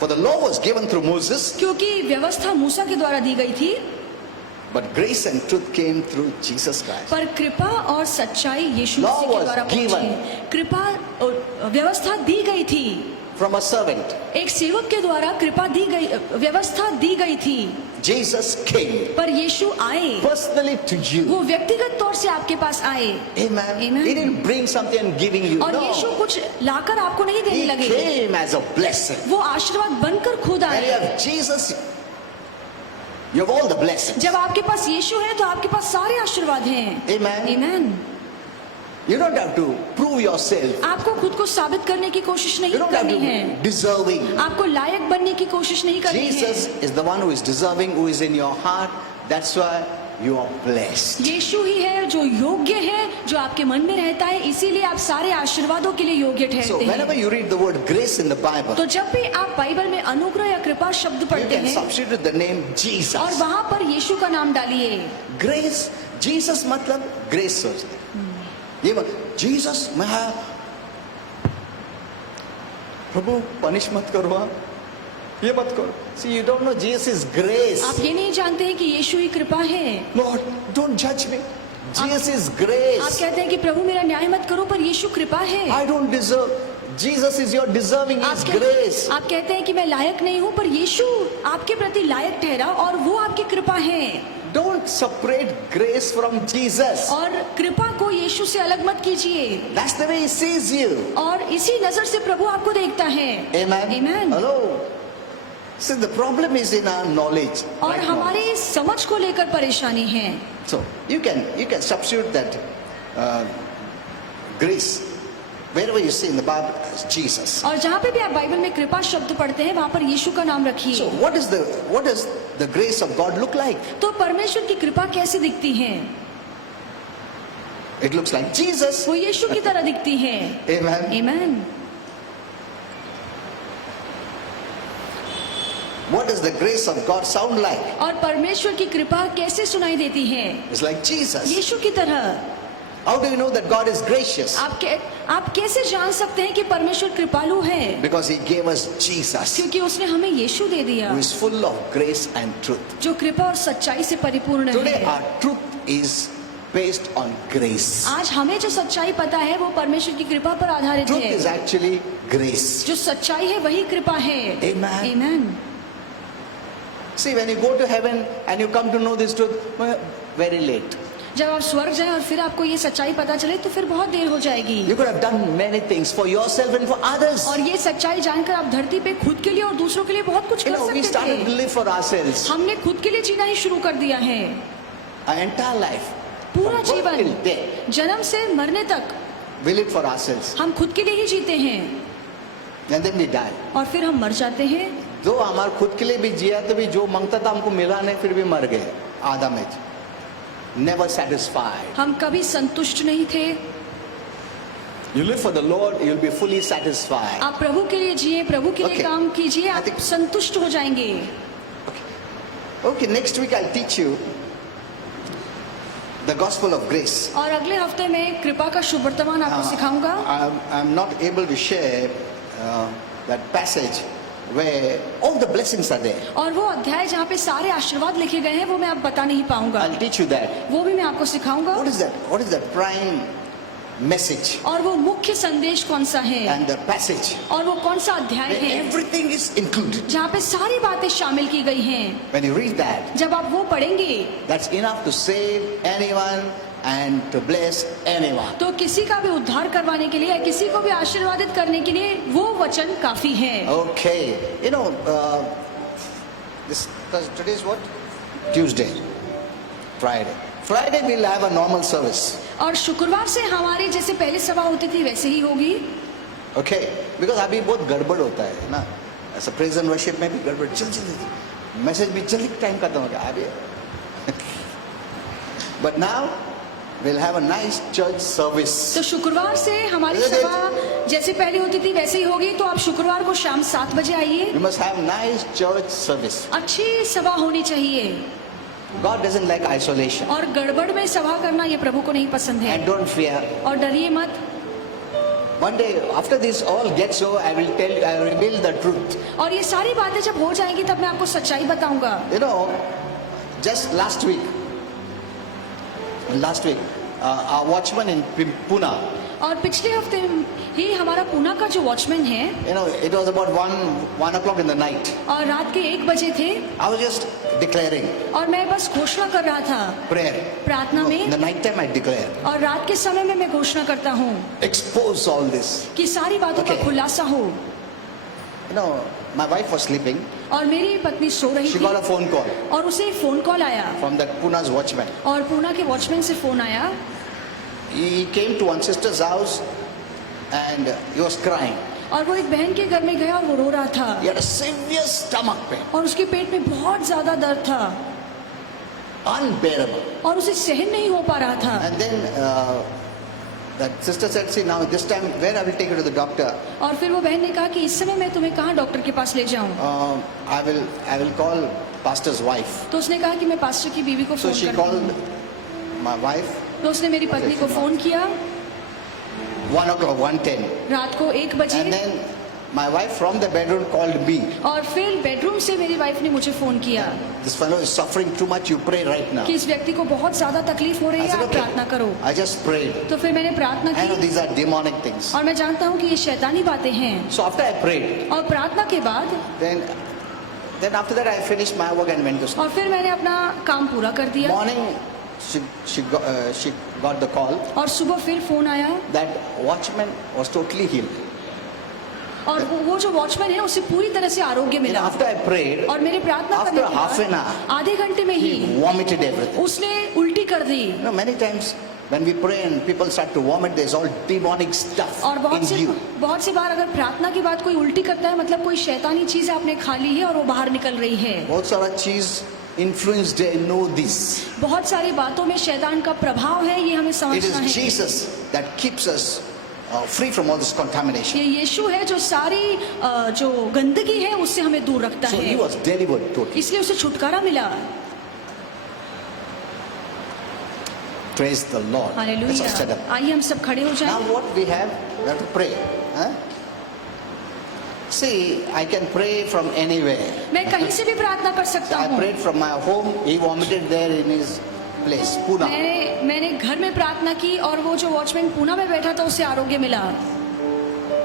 For the law was given through Moses, क्योंकि व्यवस्था मूसा के द्वारा दी गई थी, but grace and truth came through Jesus Christ. पर कृपा और सच्चाई यीशु Law मसीह के was द्वारा given. पहुंची। कृपा और व्यवस्था दी गई थी, From a servant, एक सेवक के द्वारा कृपा दी गई, व्यवस्था दी गई थी, Jesus came पर यीशु आए, personally to you. वो व्यक्तिगत तौर से आपके पास आए। Amen. Amen. He didn't bring something and giving you. और यीशु No. कुछ लाकर आपको नहीं देने He लगे, came as a blessing. वो आशीर्वाद बनकर खुद When you आए। have Jesus, you have all the blessings. जब आपके पास यीशु है, तो आपके पास सारे आशीर्वाद हैं। Amen. Amen. You don't have to prove yourself. आपको खुद को साबित करने की कोशिश नहीं You don't have करनी to है, be deserving. आपको लायक बनने की कोशिश नहीं करनी है। Jesus is the one who is deserving, who is in your heart. That's why you are blessed. यीशु ही है जो योग्य है, जो आपके मन में रहता है, इसीलिए आप सारे आशीर्वादों के लिए योग्य So ठहरते whenever हैं। you read the word grace in the Bible, तो जब भी आप बाइबल में अनुग्रह या कृपा शब्द you पढ़ते can हैं, substitute the name और Jesus. वहां पर यीशु का नाम डालिए। Grace, Jesus मतलब grace सोचते हैं। ये जीसस मैं प्रभु पनिश मत करो, हाँ, ये मत करो। See, you don't know Jesus is grace. आप ये नहीं जानते हैं कि यीशु ही कृपा है। Lord, don't judge me. Jesus is आप grace. कहते हैं कि प्रभु मेरा न्याय मत करो, पर यीशु कृपा है। I don't deserve. Jesus is your deserving. His grace. आप कहते हैं कि मैं लायक नहीं हूँ, पर यीशु आपके प्रति लायक ठहरा और वो आपकी कृपा है। Don't separate grace from Jesus. और कृपा को यीशु से अलग मत कीजिए, That's the way He sees you. और इसी नजर से प्रभु आपको देखता है। Amen. Amen. Hello. See, the problem is in our knowledge. और right हमारे knowledge. समझ को लेकर परेशानी है। So you can substitute that grace. Wherever you see in the Bible, it's Jesus. और जहाँ पे भी आप बाइबल में कृपा शब्द पढ़ते हैं वहाँ पर यीशु का नाम So रखिए। what does the grace of God look like? तो परमेश्वर की कृपा कैसे दिखती है? It looks like Jesus. वो यीशु की तरह दिखती है। Amen. आमीन। What does the grace of God sound like? और परमेश्वर की कृपा कैसे सुनाई देती है? It's like Jesus. यीशु की तरह। How do you know that God is gracious? आप कैसे जान सकते हैं कि परमेश्वर कृपालु है? Because He gave us Jesus, क्योंकि उसने हमें यीशु दे दिया, who is full of grace and truth. जो कृपा और सच्चाई से परिपूर्ण Today, है। our truth is based on grace. आज हमें जो सच्चाई पता है वो परमेश्वर की कृपा पर आधारित Truth is है। actually grace. जो सच्चाई है वही कृपा है। Amen. आमीन। See, when you go to heaven and you come to know this truth, well, very late. जब आप स्वर्ग जाएं और फिर आपको ये सच्चाई पता चले तो फिर बहुत देर हो जाएगी। You could have done many things for yourself and for others. और ये सच्चाई जानकर आप धरती पे खुद के लिए और दूसरों के लिए बहुत कुछ You कर know, we सकते started to थे। live for ourselves. हमने खुद के लिए जीना ही शुरू कर दिया है। Our entire life, पूरा from birth till जीवन, death, जन्म से मरने तक we live for ourselves. हम खुद के लिए ही जीते हैं And then we die. और फिर हम मर जाते हैं। जो हमारे खुद के लिए भी जिया तो भी जो मांगता था हमको मिला नहीं, फिर भी मर गए आधा में। Never satisfied. हम कभी संतुष्ट नहीं थे। You live for the Lord, you'll be fully satisfied. आप प्रभु के लिए जिए, प्रभु के लिए Okay. काम कीजिए, I आप think- संतुष्ट हो जाएंगे। Okay, next week I'll teach you the gospel of grace. और अगले हफ्ते में कृपा का शुभ वर्तमान आपको सिखाऊंगा। I'm not able to share that passage where all the blessings are there. और वो अध्याय जहाँ पे सारे आशीर्वाद लिखे गए हैं वो मैं आप बता नहीं पाऊंगा। I'll teach you that. वो भी मैं आपको सिखाऊंगा। What is that? What is that prime message और वो मुख्य संदेश कौन सा है and the passage? और वो कौन सा अध्याय Where है everything is included. जहाँ पे सारी बातें शामिल की गई हैं। When you read that, जब आप वो पढ़ेंगे that's enough to save anyone and to bless anyone. तो किसी का भी उद्धार करवाने के लिए या किसी को भी आशीर्वादित करने के लिए वो वचन काफी है। Okay, you know, today is what? Tuesday, Friday. Friday we'll have a normal service. और शुक्रवार से हमारी जैसे पहले सभा होती थी वैसे ही होगी। Okay, because अभी बहुत गड़बड़ होता है ना, ऐसा प्रेज एंड वर्शिप में भी गड़बड़ जल्दी मैसेज भी जल्दी टाइम खत्म हो गया अभी। But now we'll have a nice church service. तो शुक्रवार से हमारी Isn't it? सभा जैसे पहले होती थी वैसे ही होगी। तो आप शुक्रवार को शाम 7 बजे आइए। You must have nice church service. अच्छी सभा होनी चाहिए God doesn't like isolation. और गड़बड़ में सभा करना ये प्रभु को नहीं पसंद है। And don't fear. और डरिए मत। One day after this all gets over, I will reveal the truth. और ये सारी बातें जब हो जाएंगी तब मैं आपको सच्चाई बताऊंगा। You know, just last week, our watchman in Pune, और पिछले हफ्ते ही हमारा पूना का जो वॉचमैन है, you know, it was about 1 o'clock in the night. और रात के 1 बजे थे I was just declaring और मैं बस घोषणा कर रहा था prayer. प्रार्थना In में। the night time I declare, और रात के समय में मैं घोषणा करता हूँ expose all this. कि सारी बातों का Okay. खुलासा हो। You know, my wife was sleeping. और मेरी पत्नी सो रही She थी got a phone call और उसे फोन कॉल आया from that Puna's watchman. और पूना के वॉचमैन से फोन आया। He came to one sister's house and he was crying. और वो एक बहन के घर में गया और वो रो रहा था He had a severe stomach pain, और उसके पेट में बहुत ज्यादा दर्द था unbearable. और उसे सहन नहीं हो पा रहा था। And then that sister said, "See, now this time, where I will take her to the doctor? और फिर वो बहन ने कहा कि इस समय मैं तुम्हें कहाँ डॉक्टर के पास ले जाऊं। I will call pastor's wife." तो उसने कहा कि मैं पास्टर की बीवी को So फोन she करती called हूँ। my wife. तो उसने मेरी पत्नी को फोन किया 1 o'clock, 1:10, रात को 1 बजे। and then my wife from the bedroom called me. और फिर बेडरूम से मेरी वाइफ ने मुझे फोन किया This fellow is suffering too much. You pray right now. कि इस व्यक्ति को बहुत ज्यादा तकलीफ हो रही I है, said, आप प्रार्थना करो। I just prayed. तो फिर मैंने प्रार्थना I know की these are demonic things. और मैं जानता हूँ कि ये शैतानी बातें हैं। So after I prayed, और प्रार्थना के बाद then after that I finished my work and went to sleep. और फिर मैंने अपना काम पूरा कर दिया Morning, she got the call और सुबह फिर फोन आया that watchman was totally healed. और वो जो वॉचमैन है उसे पूरी तरह से आरोग्य You know, मिला। after I prayed, और मेरे प्रार्थना after करने के half an बाद hour, आधे घंटे में ही he vomited everything. उसने उल्टी कर दी। You know, many times When we pray and people start to vomit, there's all demonic stuff और in you. बहुत सी बार अगर प्रार्थना की बात कोई उल्टी करता है, मतलब कोई शैतानी चीज आपने खा ली है और वो बाहर निकल रही है। बहुत सारा चीज influenced, I know this. बहुत सारी बातों में शैतान का प्रभाव है, ये हमें It समझना is है। Jesus that keeps us free from all this contamination. ये यीशु है जो सारी जो गंदगी है उससे हमें दूर रखता So है, he was delivered totally. इसलिए उसे छुटकारा मिला। Praise the Lord. Let's all stand hallelujah. up. आइए हम सब खड़े हो Now जाएं। what we have to pray. Huh? See, I can pray from anywhere. मैं कहीं से भी प्रार्थना कर सकता I हूँ। prayed from my home. He vomited there in his place, Pune. मैंने घर में प्रार्थना की और वो जो वॉचमैन पूना में बैठा था उसे आरोग्य मिला।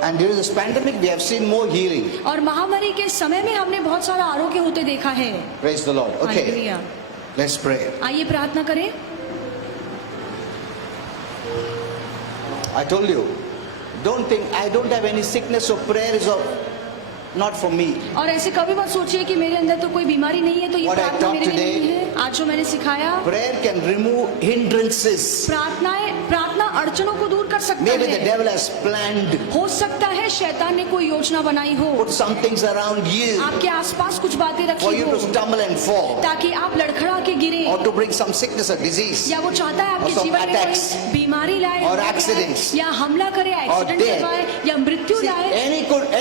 And during this pandemic, we have seen more healing. और महामारी के समय में हमने बहुत सारा आरोग्य होते देखा है। Praise the Lord. Okay, hallelujah. let's pray. आइए प्रार्थना करें। I told you, don't think I don't have any sickness, so prayer is not for me. और ऐसे कभी मत सोचिए कि मेरे अंदर तो कोई बीमारी नहीं है तो ये What I प्रार्थना taught मेरे लिए today- नहीं है। आज जो मैंने सिखाया, Prayer can remove hindrances. प्रार्थना अड़चनों को दूर कर सकता Maybe the है। devil has planned, हो सकता है शैतान ने कोई योजना बनाई हो, put some things around you आपके आसपास कुछ बातें for रखी you हो to stumble and fall, ताकि आप लड़खड़ा के गिरे, or to bring some sickness or disease, या वो चाहता है आपके or some जीवन में attacks, कोई बीमारी लाए, or accidents, या हमला करे, एक्सीडेंट death. करवाए, या मृत्यु See, लाए।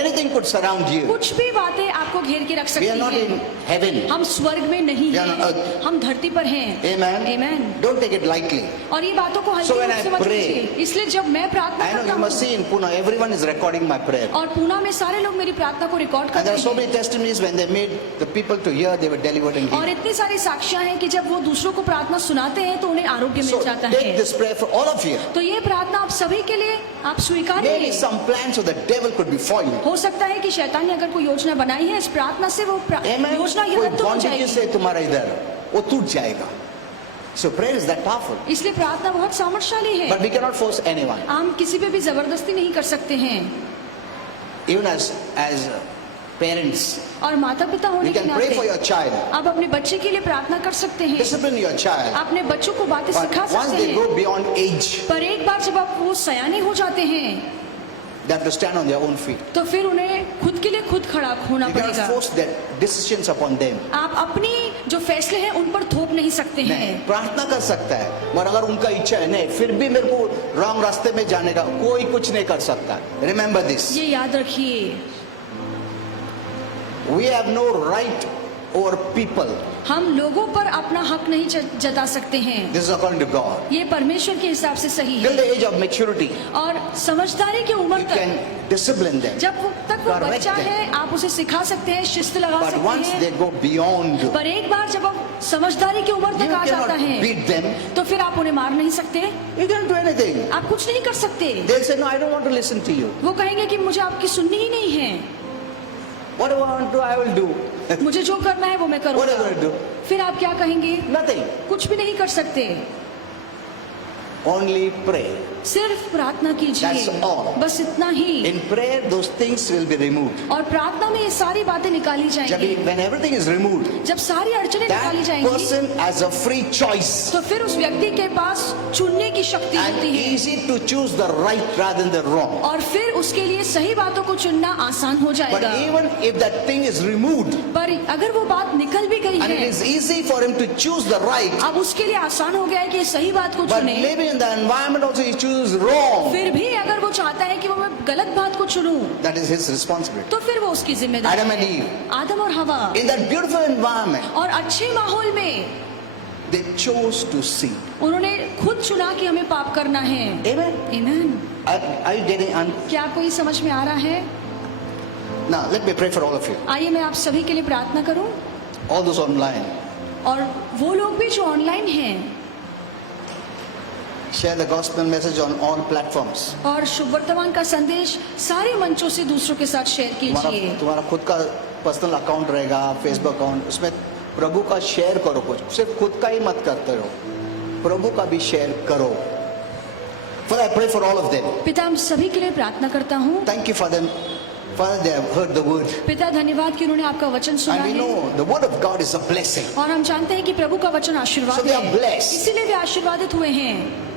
anything could surround you. कुछ भी बातें आपको घेर के रख We सकती are not हैं। in heaven. हम स्वर्ग में नहीं We are on हैं, earth. हम धरती पर हैं। Amen. Amen. Don't take it lightly. और ये बातों को हल्के So when रूप I से मत pray, लीजिए। इसलिए जब मैं प्रार्थना I know करता you must हूँ, see in Pune, everyone is recording my prayer. और पूना में सारे लोग मेरी प्रार्थना को रिकॉर्ड And करते there are so हैं, many testimonies when they made the people to hear, they were delivered and और healed. इतनी सारी साक्ष्यां हैं कि जब वो दूसरों को प्रार्थना सुनाते हैं तो उन्हें आरोग्य So मिल जाता take है। this prayer for all of you. तो ये प्रार्थना आप सभी के लिए आप स्वीकार Maybe करिए। some plans of the devil could be foiled. हो सकता है कि शैतान ने अगर कोई योजना बनाई है, इस प्रार्थना से वो Amen. योजना कोई रद्द हो बॉन्डेज जाएगी। से तुम्हारा इधर वो टूट जाएगा. So prayer is that powerful. इसलिए प्रार्थना बहुत सामर्थ्यशाली है। But we cannot force anyone. हम किसी पे भी जबरदस्ती नहीं कर सकते हैं। Even as parents, और माता पिता होने you के can pray for नाते your child. आप अपने बच्चे के लिए प्रार्थना कर सकते हैं, Discipline your child. अपने बच्चों को बातें But सिखा once सकते they हैं। go beyond age, पर एक बार जब आप वो सयाने हो जाते हैं they have to stand on their own feet. तो फिर उन्हें खुद के लिए खुद खड़ा होना You cannot पड़ेगा। force their decisions upon them. आप अपनी जो फैसले हैं उन पर थोप नहीं सकते हैं। नहीं, प्रार्थना कर सकता है, मगर अगर उनका इच्छा है नहीं, फिर भी मेरे को रॉन्ग रास्ते में जाने का कोई कुछ नहीं कर सकता. Remember this. ये याद रखिए, We have no right over people. हम लोगों पर अपना हक नहीं जता सकते हैं। This is according to God. ये परमेश्वर के हिसाब से सही Till है। the age of maturity, और समझदारी की उम्र you तक can discipline them. जब तक वो Correct बच्चा them. है आप उसे सिखा सकते हैं, शिस्त लगा But once सकते they हैं। go beyond, you पर एक बार जब आप समझदारी की उम्र तक आ जाता cannot है beat them. तो फिर आप उन्हें मार नहीं सकते, You can't do anything. आप कुछ नहीं कर सकते। They'll say, no, I don't want to listen to you. वो कहेंगे कि मुझे आपकी सुननी ही नहीं है, Whatever I want to, I will do. मुझे जो करना है वो मैं What are you करूँगा। going to do? फिर आप क्या कहेंगे? Nothing. कुछ भी नहीं कर सकते, Only pray. सिर्फ प्रार्थना कीजिए, That's all. बस इतना ही। In prayer, those things will be removed. और प्रार्थना में ये सारी बातें निकाली जाएंगी। When everything is removed, जब सारी अड़चनें निकाली that जाएंगी person has a free choice तो फिर उस व्यक्ति के पास चुनने की शक्ति and होती है, easy to choose the right rather than the wrong. और फिर उसके लिए सही बातों को चुनना आसान हो But जाएगा। even if that thing is removed पर अगर वो बात निकल भी गई and it है, is easy for him to choose the right, अब उसके लिए आसान हो गया है कि सही बात को but चुने, maybe in the environment also he chooses wrong, फिर भी अगर वो चाहता है कि वो मैं गलत बात को चुनूं that is his responsibility. तो फिर वो उसकी जिम्मेदारी Adam and है। Eve, आदम और हवा in that beautiful environment, और अच्छे माहौल में they chose to sin. उन्होंने खुद चुना कि हमें पाप करना है। Amen. Amen। Are you getting क्या आपको ये समझ में आ रहा है? Now, let me pray for all of you, आइए मैं आप सभी के लिए प्रार्थना करूं, all those online. और वो लोग भी जो ऑनलाइन हैं, Share the gospel message on all platforms. और शुभ वर्तमान का संदेश सारे मंचों से दूसरों के साथ शेयर कीजिए। तुम्हारा खुद का पर्सनल अकाउंट रहेगा, फेसबुक अकाउंट, उसमें प्रभु का शेयर करो, कुछ सिर्फ खुद का ही मत करते रहो, प्रभु का भी शेयर करो. Father, I pray for all of them. पिता हम सभी के लिए प्रार्थना करता हूँ। Thank you for them. Father, they have heard the word. पिता धन्यवाद कि उन्होंने आपका वचन सुना And we है, know the word of God is a blessing. और हम जानते हैं कि प्रभु का वचन So आशीर्वाद they are है, blessed. इसीलिए वे आशीर्वादित हुए हैं।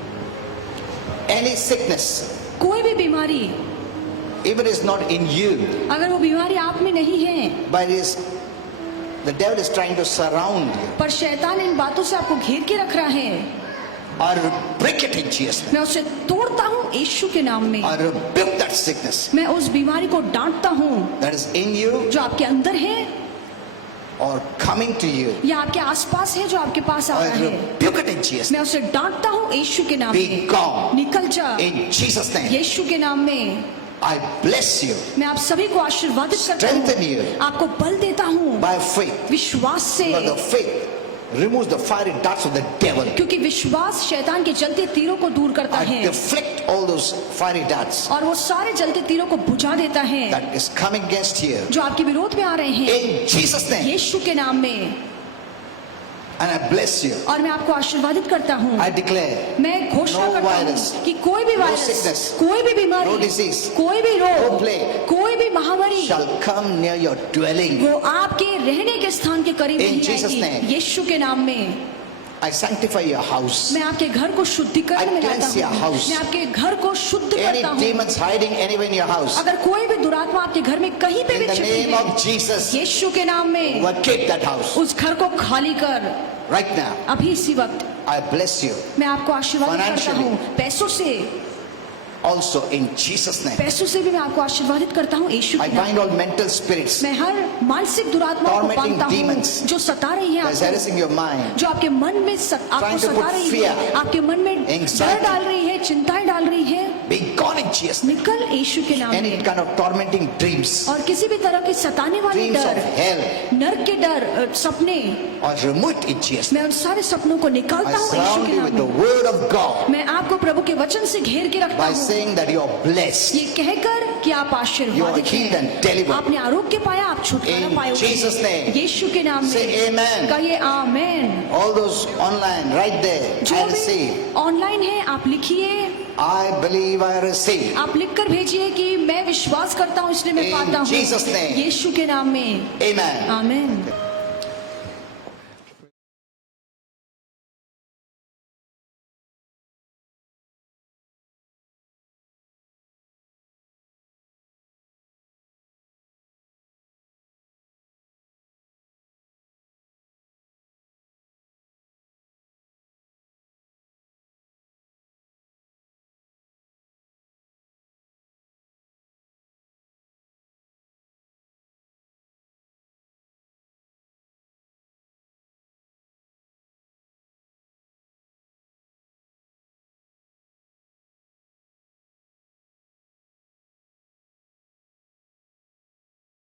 any sickness, कोई भी बीमारी, even is not in you, अगर वो बीमारी आप में नहीं है, but the devil is trying to surround you, पर शैतान इन बातों से आपको घेर के रख रहा है, I break it in Jesus' name. मैं उसे तोड़ता हूँ यीशु के नाम में। I rebuke that sickness मैं उस बीमारी को डांटता हूँ that is in you जो आपके अंदर है or coming to you. या आपके आसपास है, जो आपके पास आ I रहा है। rebuke it in Jesus' मैं name. उसे डांटता हूँ यीशु के नाम Be में। gone निकल जा in Jesus' name. यीशु के नाम में। I bless you मैं आप सभी को आशीर्वादित करता Strengthen you. हूँ, आपको बल देता हूँ by faith. विश्वास से, Because the faith removes the fiery darts of the devil. क्योंकि विश्वास शैतान के जलते तीरों को दूर करता I है deflect all those fiery darts और वो सारे जलते तीरों को बुझा देता है that is coming against you. जो आपके विरोध में आ रहे हैं In Jesus' name. यीशु के नाम में। And I bless you. और मैं आपको आशीर्वादित करता हूँ, I declare मैं घोषणा No करता virus, हूँ कि कोई भी no वायरस, sickness, कोई भी बीमारी, no disease, कोई भी no रोग, plague कोई भी महामारी shall come near your dwelling. वो आपके रहने के स्थान के करीब In नहीं Jesus' आएगी name. यीशु के नाम में। I sanctify your house. मैं आपके घर को शुद्धिकरण I में लाता cleanse your हूँ, house. मैं आपके घर को शुद्ध Any करता हूँ। demons hiding anywhere in your house, अगर कोई भी दुरात्मा आपके घर में कहीं पे in भी the छिपी name है, of Jesus, यीशु के नाम में vacate that house उस घर को खाली कर। right now. अभी इसी वक्त I bless you मैं आपको आशीर्वादित करता Financially. हूँ, पैसों से, also in Jesus' name. पैसों से भी मैं आपको आशीर्वादित करता हूँ यीशु I के नाम bind all mental spirits मैं हर मानसिक दुरात्माओं को Tormenting बांधता हूँ demons जो सता रही है that is आपको, harassing your mind. जो आपके मन में आपको Trying to सता put रही fear, है, आपके मन में डर anxiety. डाल रही है, चिंताएं डाल रही है, Be gone in Jesus' name. निकल यीशु के नाम Any में। kind of tormenting dreams, और किसी भी तरह की सताने वाले dreams of डर, hell, नरक के डर, सपने, or remove it in Jesus' name. मैं उन सारे सपनों को I निकालता हूँ यीशु surround के you नाम with the में। word of God मैं आपको प्रभु के वचन से घेर के रखता by हूँ, saying that you are blessed. ये कहकर कि आप आशीर्वादित You are healed and हैं, delivered. आपने आरोग्य पाया, आप छुटकारा In पाए Jesus' name. यीशु के नाम Say में। amen. कहिए आमेन। All those online, right there, जो I भी receive. ऑनलाइन है आप लिखिए, I believe I receive. आप लिखकर भेजिए कि मैं विश्वास करता हूँ इसलिए मैं In पाता हूँ Jesus' name. यीशु के नाम में। Amen. आमेन।